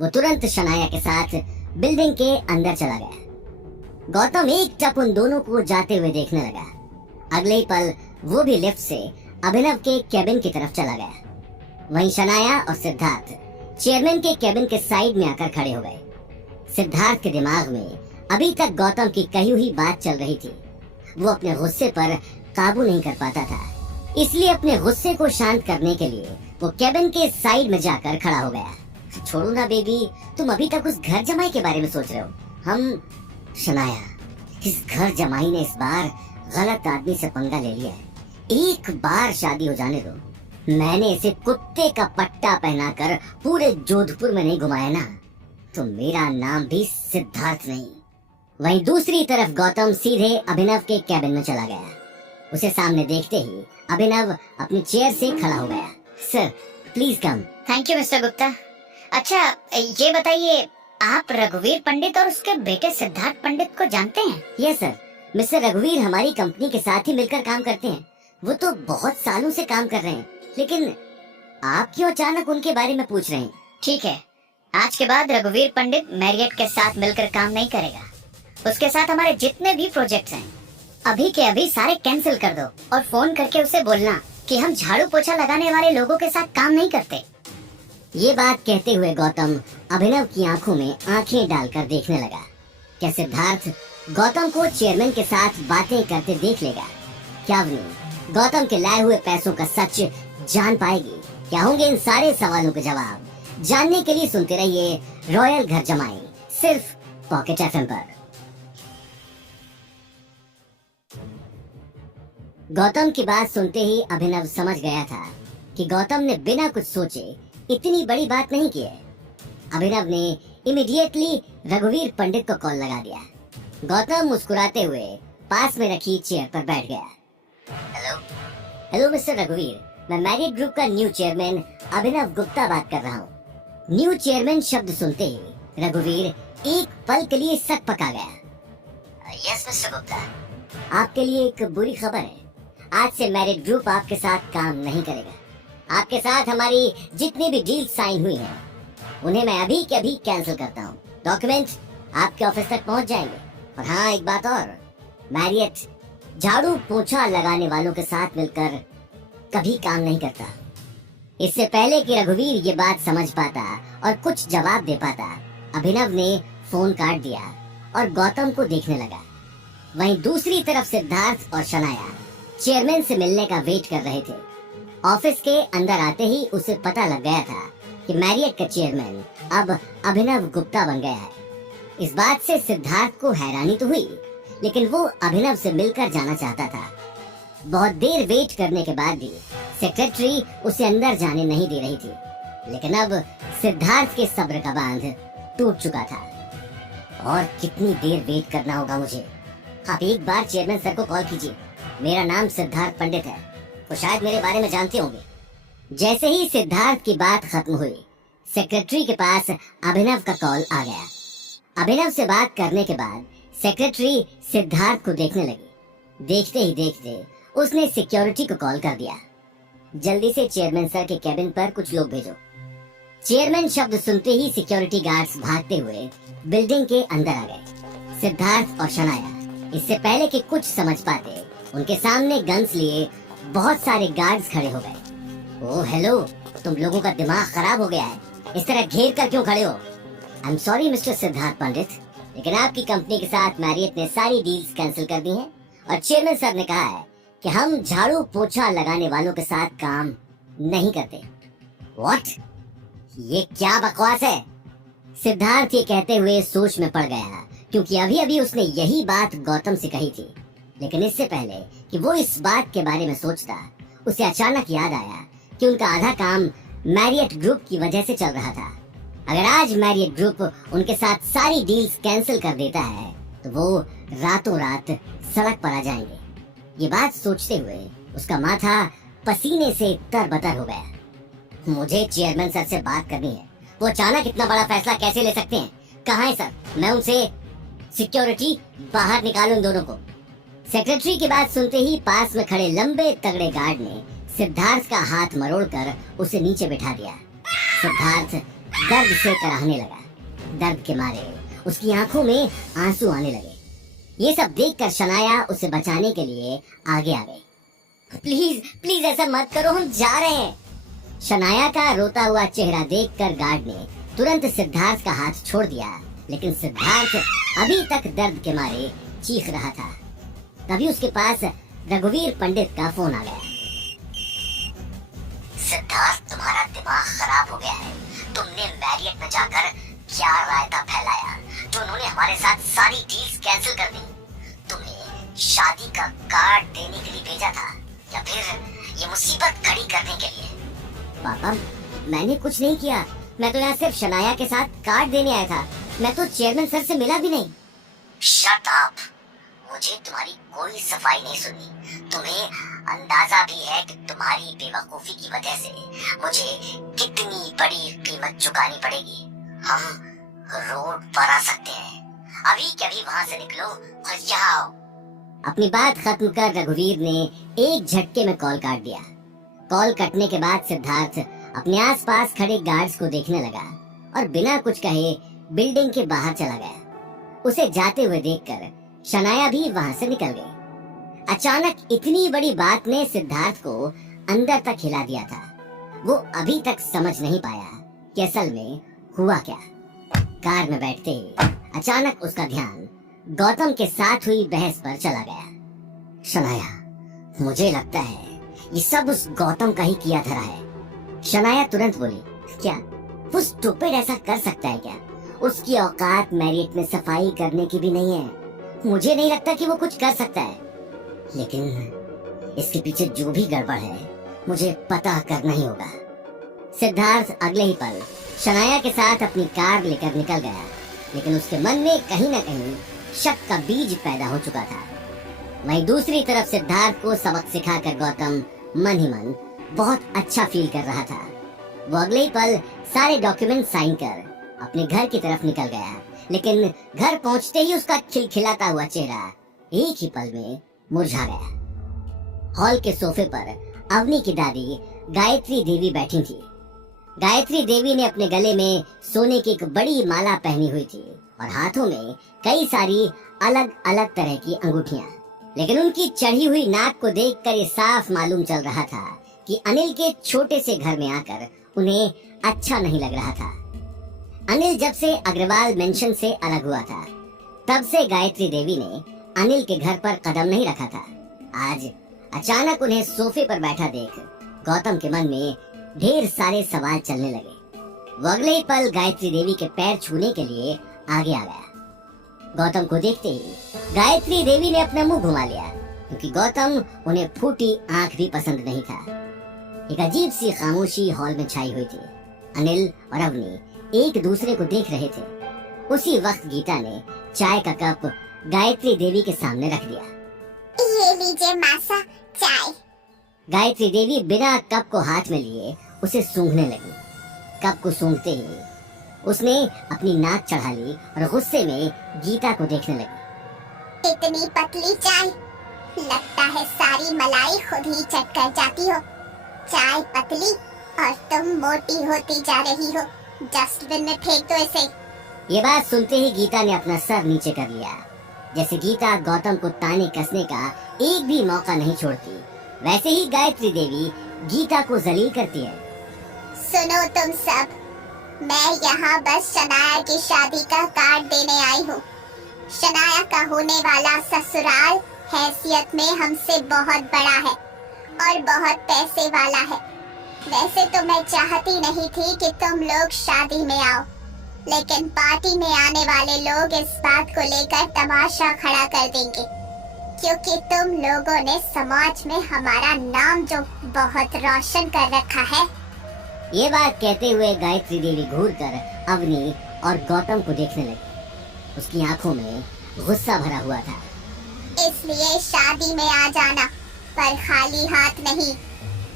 वो तुरंत शनाया के साथ बिल्डिंग के अंदर चला गया। गौतम एक टक उन दोनों को जाते हुए देखने लगा। अगले ही पल वो भी लिफ्ट से अभिनव के केबिन की तरफ चला गया। वहीं शनाया और सिद्धार्थ चेयरमैन के केबिन के साइड में आकर खड़े हो गए। सिद्धार्थ के दिमाग में अभी तक गौतम की कही हुई बात चल रही थी। वो अपने गुस्से पर काबू नहीं कर पाता था, इसलिए अपने गुस्से को शांत करने के लिए वो केबिन के साइड में जाकर खड़ा हो गया। छोड़ो ना बेबी, तुम अभी तक उस घर जमाई के बारे में सोच रहे हो। हम शनाया, इस घर जमाई ने इस बार गलत आदमी से पंगा ले लिया है। एक बार शादी हो जाने दो। मैंने इसे कुत्ते का पट्टा पहनाकर पूरे जोधपुर में नहीं घुमाया ना, तो मेरा नाम भी सिद्धार्थ नहीं। वहीं दूसरी तरफ गौतम सीधे अभिनव के केबिन में चला गया। उसे सामने देखते ही अभिनव अपनी चेयर से खड़ा हो गया। Sir please come. Thank you mister Gupta. अच्छा ये बताइए, आप रघुवीर पंडित और उसके बेटे सिद्धार्थ पंडित को जानते हैं? यस सर, मिस्टर रघुवीर हमारी कंपनी के साथ ही मिलकर काम करते हैं। वो तो बहुत सालों से काम कर रहे हैं, लेकिन आप क्यों अचानक उनके बारे में पूछ रहे हैं? ठीक है, आज के बाद रघुवीर पंडित मैरियट के साथ मिलकर काम नहीं करेगा। उसके साथ हमारे जितने भी प्रोजेक्ट्स हैं अभी के अभी सारे कैंसिल कर दो और फोन करके उसे बोलना कि हम झाड़ू पोछा लगाने वाले लोगों के साथ काम नहीं करते। ये बात कहते हुए गौतम अभिनव की आंखों में आंखें डालकर देखने लगा। क्या सिद्धार्थ गौतम को चेयरमैन के साथ बातें करते देख लेगा? क्या अवनी गौतम के लाए हुए पैसों का सच जान पाएगी? क्या होंगे इन सारे सवालों के जवाब? जानने के लिए सुनते रहिए रॉयल घर जमाई, सिर्फ पॉकेट एफएम पर। गौतम की बात सुनते ही अभिनव समझ गया था कि गौतम ने बिना कुछ सोचे इतनी बड़ी बात नहीं की है। अभिनव ने इमीडिएटली रघुवीर पंडित को कॉल लगा दिया। गौतम मुस्कुराते हुए पास में रखी चेयर पर बैठ गया। हेलो हेलो मिस्टर रघुवीर, मैं मैरिट ग्रुप का न्यू चेयरमैन अभिनव गुप्ता बात कर रहा हूँ। न्यू चेयरमैन शब्द सुनते ही रघुवीर एक पल के लिए सक पका गया। यस मिस्टर गुप्ता, आपके लिए एक बुरी खबर है। आज से मैरिट ग्रुप आपके साथ काम नहीं करेगा। आपके साथ हमारी जितनी भी डील साइन हुई हैं, उन्हें मैं अभी के अभी कैंसिल करता हूँ। डॉक्यूमेंट आपके ऑफिस तक पहुँच जाएंगे। और हाँ, एक बात और, मैरियट झाड़ू पोछा लगाने वालों के साथ मिलकर कभी काम नहीं करता। इससे पहले कि रघुवीर ये बात समझ पाता और कुछ जवाब दे पाता, अभिनव ने फोन काट दिया और गौतम को देखने लगा। वहीं दूसरी तरफ सिद्धार्थ और शनाया चेयरमैन से मिलने का वेट कर रहे थे। ऑफिस के अंदर आते ही उसे पता लग गया था कि मैरियट का चेयरमैन अब अभिनव गुप्ता बन गया है। इस बात से सिद्धार्थ को हैरानी तो हुई, लेकिन वो अभिनव से मिलकर जाना चाहता था। बहुत देर वेट करने के बाद भी सेक्रेटरी उसे अंदर जाने नहीं दे रही थी, लेकिन अब सिद्धार्थ के सब्र का बांध टूट चुका था। और कितनी देर वेट करना होगा मुझे? आप एक बार चेयरमैन सर को कॉल कीजिए। मेरा नाम सिद्धार्थ पंडित है, वो शायद मेरे बारे में जानते होंगे। जैसे ही सिद्धार्थ की बात खत्म हुई, सेक्रेटरी के पास अभिनव का कॉल आ गया। अभिनव से बात करने के बाद सेक्रेटरी सिद्धार्थ को देखने लगी। देखते ही देखते उसने सिक्योरिटी को कॉल कर दिया। जल्दी से चेयरमैन सर के कैबिन पर कुछ लोग भेजो। चेयरमैन शब्द सुनते ही सिक्योरिटी गार्ड्स भागते हुए बिल्डिंग के अंदर आ गए। सिद्धार्थ और शनाया इससे पहले कि कुछ समझ पाते, उनके सामने गन्स लिए बहुत सारे गार्ड्स खड़े हो गए। ओह हेलो, तुम लोगों का दिमाग खराब हो गया है, इस तरह घेर कर क्यों खड़े हो? I am sorry mister Siddharth Pandit, लेकिन आपकी कंपनी के साथ मैरियट ने सारी डील्स कैंसिल कर दी हैं और चेयरमैन सर ने कहा है कि हम झाड़ू पोछा लगाने वालों के साथ काम नहीं करते। व्हाट? ये क्या बकवास है? सिद्धार्थ ये कहते हुए सोच में पड़ गया, क्योंकि अभी अभी उसने यही बात गौतम से कही थी। लेकिन इससे पहले कि वो इस बात के बारे में सोचता, उसे अचानक याद आया कि उनका आधा काम मैरियट ग्रुप की वजह से चल रहा था। अगर आज मैरियट ग्रुप उनके साथ सारी डील्स कैंसिल कर देता है तो वो रातों रात सड़क पर आ जाएंगे। ये बात सोचते हुए उसका माथा पसीने से तरबतर हो गया। मुझे चेयरमैन सर से बात करनी है। वो अचानक इतना बड़ा फैसला कैसे ले सकते हैं? कहाँ है सर? मैं उनसे सिक्योरिटी बाहर निकालूं इन दोनों को। सेक्रेटरी की बात सुनते ही पास में खड़े लंबे तगड़े गार्ड ने सिद्धार्थ का हाथ मरोड़कर उसे नीचे बिठा दिया। सिद्धार्थ दर्द से कराहने लगा। दर्द के मारे उसकी आंखों में आंसू आने लगे। ये सब देखकर शनाया उसे बचाने के लिए आगे आ गई। प्लीज प्लीज ऐसा मत करो, हम जा रहे हैं। शनाया का रोता हुआ चेहरा देखकर गार्ड ने तुरंत सिद्धार्थ का हाथ छोड़ दिया, लेकिन सिद्धार्थ अभी तक दर्द के मारे चीख रहा था। तभी उसके पास रघुवीर पंडित का फोन आ गया। सिद्धार्थ, तुम्हारा दिमाग खराब हो गया है। तुमने मैरियट में जाकर क्या रायता फैलाया जो उन्होंने हमारे साथ सारी डील्स कैंसिल कर दी? तुम्हें शादी का कार्ड देने के लिए भेजा था या फिर ये मुसीबत खड़ी करने के लिए? पापा, मैंने कुछ नहीं किया। मैं तो यहाँ सिर्फ शनाया के साथ कार्ड देने आया था। मैं तो चेयरमैन सर से मिला भी नहीं। Shut up! मुझे तुम्हारी कोई सफाई नहीं सुननी। तुम्हें अंदाजा भी है कि तुम्हारी बेवकूफी की वजह से मुझे कितनी बड़ी कीमत चुकानी पड़ेगी। हम रोड पर आ सकते हैं। अभी के अभी वहाँ से निकलो और यहाँ आओ। अपनी बात खत्म कर रघुवीर ने एक झटके में कॉल काट दिया। कॉल कटने के बाद सिद्धार्थ अपने आसपास खड़े गार्ड्स को देखने लगा और बिना कुछ कहे बिल्डिंग के बाहर चला गया। उसे जाते हुए देखकर शनाया भी वहां से निकल गई। अचानक इतनी बड़ी बात ने सिद्धार्थ को अंदर तक हिला दिया था। वो अभी तक समझ नहीं पाया कि असल में हुआ क्या। कार में बैठते ही अचानक उसका ध्यान गौतम के साथ हुई बहस पर चला गया। शनाया, मुझे लगता है ये सब उस गौतम का ही किया धरा है। शनाया तुरंत बोली, क्या वो स्टूपिड ऐसा कर सकता है क्या? उसकी औकात मैरिट में सफाई करने की भी नहीं है। मुझे नहीं लगता कि वो कुछ कर सकता है, लेकिन इसके पीछे जो भी गड़बड़ है मुझे पता करना ही होगा। सिद्धार्थ अगले ही पल शनाया के साथ अपनी कार लेकर निकल गया, लेकिन उसके मन में कहीं न कहीं शक का बीज पैदा हो चुका था। वहीं दूसरी तरफ सिद्धार्थ को सबक सिखाकर गौतम मन ही मन बहुत अच्छा फील कर रहा था। वो अगले ही पल सारे डॉक्यूमेंट साइन कर अपने घर की तरफ निकल गया, लेकिन घर पहुंचते ही उसका खिलखिलाता हुआ चेहरा एक ही पल में मुरझा गया। हॉल के सोफे पर अवनी की दादी गायत्री देवी बैठी थी। गायत्री देवी ने अपने गले में सोने की एक बड़ी माला पहनी हुई थी और हाथों में कई सारी अलग अलग तरह की अंगूठियां। लेकिन उनकी चढ़ी हुई नाक को देखकर ये साफ मालूम चल रहा था कि अनिल के छोटे से घर में आकर उन्हें अच्छा नहीं लग रहा था। अनिल जब से अग्रवाल मेंशन से अलग हुआ था, तब से गायत्री देवी ने अनिल के घर पर कदम नहीं रखा था। आज अचानक उन्हें सोफे पर बैठा देख गौतम के मन में ढेर सारे सवाल चलने लगे। वो अगले ही पल गायत्री देवी के पैर छूने के लिए आगे आ गया। गौतम को देखते ही गायत्री देवी ने अपना मुंह घुमा लिया, क्योंकि गौतम उन्हें फूटी आंख भी पसंद नहीं था। एक अजीब सी खामोशी हॉल में छाई हुई थी। अनिल और अवनी एक दूसरे को देख रहे थे। उसी वक्त गीता ने चाय का कप गायत्री देवी के सामने रख दिया। ये लीजिए मासा चाय। गायत्री देवी बिना कप को हाथ में लिए उसे सूंघने लगी। कप को सूंघते ही उसने अपनी नाक चढ़ा ली और गुस्से में गीता को देखने लगी। इतनी पतली चाय, लगता है सारी मलाई खुद ही चट कर जाती हो। चाय पतली और तुम मोटी होती जा रही हो। डस्टबिन में फेंक दो इसे। ये बात सुनते ही गीता ने अपना सर नीचे कर लिया। जैसे गीता गौतम को ताने कसने का एक भी मौका नहीं छोड़ती, वैसे ही गायत्री देवी गीता को जलील करती है। सुनो तुम सब, मैं यहाँ बस शनाया की शादी का कार्ड देने आई हूँ। शनाया का होने वाला ससुराल हैसियत में हमसे बहुत बड़ा है और बहुत पैसे वाला है। वैसे तो मैं चाहती नहीं थी कि तुम लोग शादी में आओ, लेकिन पार्टी में आने वाले लोग इस बात को लेकर तमाशा खड़ा कर देंगे, क्योंकि तुम लोगों ने समाज में हमारा नाम जो बहुत रोशन कर रखा है। ये बात कहते हुए गायत्री देवी घूरकर अवनी और गौतम को देखने लगी। उसकी आंखों में गुस्सा भरा हुआ था। इसलिए शादी में आ जाना, पर खाली हाथ नहीं,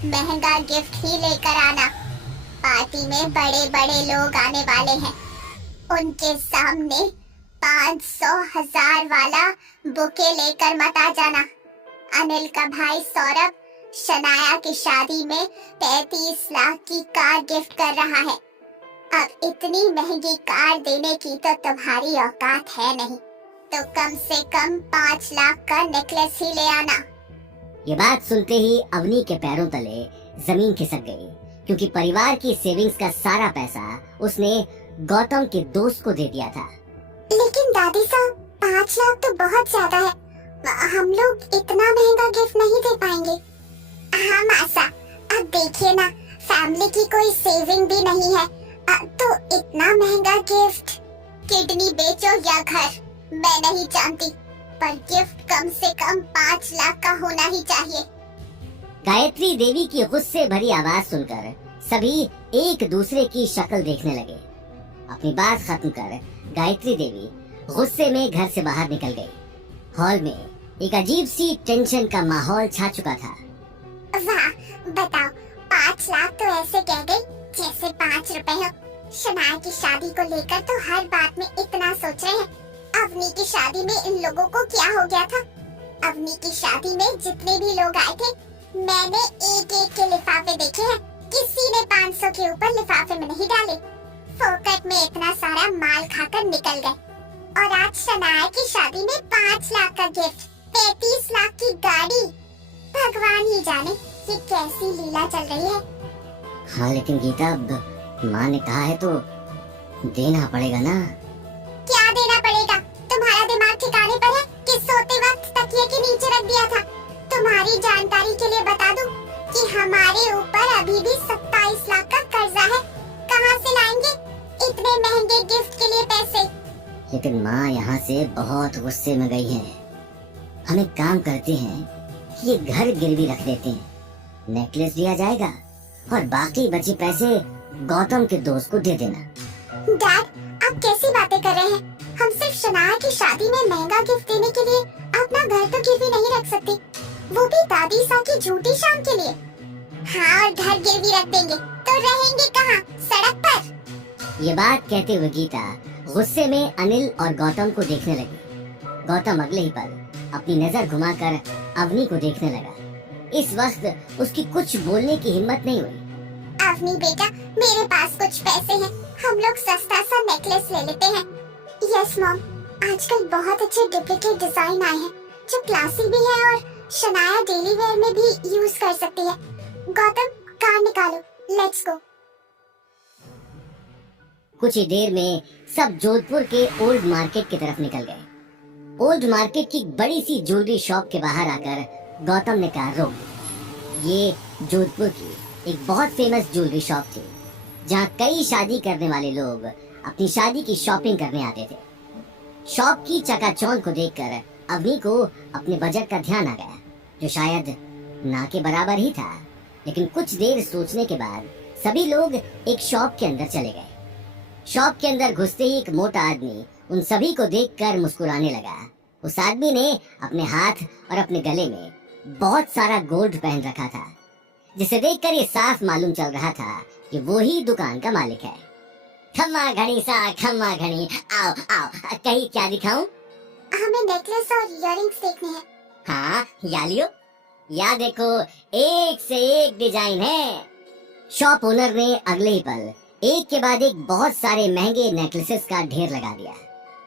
महंगा गिफ्ट ही लेकर आना। पार्टी में बड़े बड़े लोग आने वाले हैं, उनके सामने 500,000 वाला बुके लेकर मत आ जाना। अनिल का भाई सौरभ शनाया की शादी में 35 लाख की कार गिफ्ट कर रहा है। अब इतनी महंगी कार देने की तो तुम्हारी औकात है नहीं, तो कम से कम 5 लाख का नेकलेस ही ले आना। ये बात सुनते ही अवनी के पैरों तले जमीन खिसक गई, क्योंकि परिवार की सेविंग्स का सारा पैसा उसने गौतम के दोस्त को दे दिया था। लेकिन दादी साहब, 5 लाख तो बहुत ज्यादा है। हम लोग इतना महंगा गिफ्ट नहीं दे पाएंगे। हाँ मासा, अब देखिए ना, फैमिली की कोई सेविंग भी नहीं है, तो इतना महंगा गिफ्ट। किडनी बेचो या घर, मैं नहीं जानती, पर गिफ्ट कम से कम 5 लाख का होना ही चाहिए। गायत्री देवी की गुस्से भरी आवाज सुनकर सभी एक दूसरे की शक्ल देखने लगे। अपनी बात खत्म कर गायत्री देवी गुस्से में घर से बाहर निकल गई। हॉल में एक अजीब सी टेंशन का माहौल छा चुका था। वाह, बताओ, 5 लाख तो ऐसे कह गई जैसे 5 रुपए हो। शनाया की शादी को लेकर तो हर बात में इतना सोच रहे हैं। अवनी की शादी में इन लोगों को क्या हो गया था? अवनी की शादी में जितने भी लोग आए थे, मैंने एक एक के लिफाफे देखे हैं। किसी ने 500 के ऊपर लिफाफे में नहीं डाले, फोकट में इतना सारा माल खाकर निकल गए। और आज शनाया की शादी में 5 लाख का गिफ्ट, 33 लाख की गाड़ी। भगवान ही जाने ये कैसी लीला चल रही है। हाँ लेकिन गीता, अब माँ ने कहा है तो देना पड़ेगा ना। क्या देना पड़ेगा? तुम्हारा दिमाग ठिकाने पर है कि सोते वक्त तकिए के नीचे रख दिया था? तुम्हारी जानकारी के लिए बता दूं कि हमारे ऊपर अभी भी 27 लाख का कर्जा है। कहाँ से लाएंगे इतने महंगे गिफ्ट के लिए पैसे? लेकिन माँ यहाँ से बहुत गुस्से में गई है। हम एक काम करते हैं कि ये घर गिरवी रख देते हैं, नेकलेस दिया जाएगा और बाकी बचे पैसे गौतम के दोस्त को दे देना। डैड, आप कैसी बातें कर रहे हैं? हम सिर्फ शनाया की शादी में महंगा गिफ्ट देने के लिए अपना घर तो गिरवी नहीं रख सकते, वो भी दादी सा की झूठी शाम के लिए। हाँ, और घर गिरवी रख देंगे तो रहेंगे कहाँ? सड़क पर। ये बात कहते हुए गीता गुस्से में अनिल और गौतम को देखने लगी। गौतम अगले ही पल अपनी नजर घुमाकर अवनी को देखने लगा। इस वक्त उसकी कुछ बोलने की हिम्मत नहीं हुई। अवनी बेटा, मेरे पास कुछ पैसे हैं, हम लोग सस्ता सा नेकलेस ले लेते हैं। यस मॉम, आजकल बहुत अच्छे डुप्लीकेट डिजाइन आए हैं जो क्लासी भी है और शनाया डेली वेयर में भी यूज कर सकती है। गौतम, कार निकालो, लेट्स गो। कुछ ही देर में सब जोधपुर के ओल्ड मार्केट की तरफ निकल गए। ओल्ड मार्केट की बड़ी सी ज्वेलरी शॉप के बाहर आकर गौतम ने कार रोक दी। ये जोधपुर की एक बहुत फेमस ज्वेलरी शॉप थी, जहाँ कई शादी करने वाले लोग अपनी शादी की शॉपिंग करने आते थे। शॉप की चकाचौंध को देखकर अवनी को अपने बजट का ध्यान आ गया, जो शायद ना के बराबर ही था। लेकिन कुछ देर सोचने के बाद सभी लोग एक शॉप के अंदर चले गए। शॉप के अंदर घुसते ही एक मोटा आदमी उन सभी को देखकर मुस्कुराने लगा। उस आदमी ने अपने हाथ और अपने गले में बहुत सारा गोल्ड पहन रखा था, जिसे देखकर ये साफ मालूम चल रहा था कि वो ही दुकान का मालिक है। खम्मा घड़ी सा खम्मा घड़ी, आओ आओ, कहीं क्या दिखाऊं? हमें नेकलेस और इयररिंग्स देखने हैं। हाँ, या लियो, या देखो, एक से एक डिजाइन है। शॉप ओनर ने अगले ही पल एक के बाद एक बहुत सारे महंगे नेकलेसेस का ढेर लगा दिया।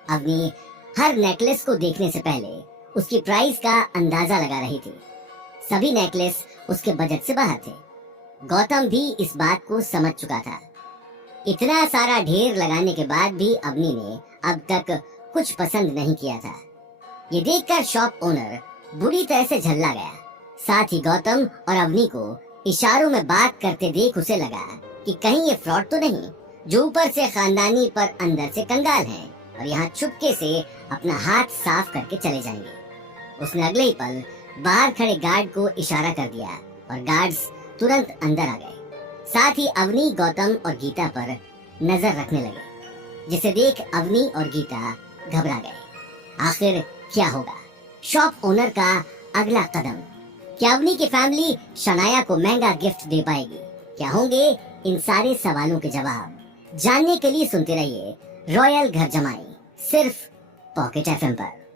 अवनी हर नेकलेस को देखने से पहले उसकी प्राइस का अंदाजा लगा रही थी। सभी नेकलेस उसके बजट से बाहर थे। गौतम भी इस बात को समझ चुका था। इतना सारा ढेर लगाने के बाद भी अवनी ने अब तक कुछ पसंद नहीं किया था। ये देखकर शॉप ओनर बुरी तरह से झल्ला गया। साथ ही गौतम और अवनी को इशारों में बात करते देख उसे लगा कि कहीं ये फ्रॉड तो नहीं, जो ऊपर से खानदानी पर अंदर से कंगाल हैं और यहाँ चुपके से अपना हाथ साफ करके चले जाएंगे। उसने अगले ही पल बाहर खड़े गार्ड को इशारा कर दिया और गार्ड्स तुरंत अंदर आ गए। साथ ही अवनी, गौतम और गीता पर नजर रखने लगे, जिसे देख अवनी और गीता घबरा गए। आखिर क्या होगा? शॉप ओनर का अगला कदम? क्या अवनी की फैमिली शनाया को महंगा गिफ्ट दे पाएगी? क्या होंगे इन सारे सवालों के जवाब? जानने के लिए सुनते रहिए रॉयल घर जमाई, सिर्फ पॉकेट एफएम पर।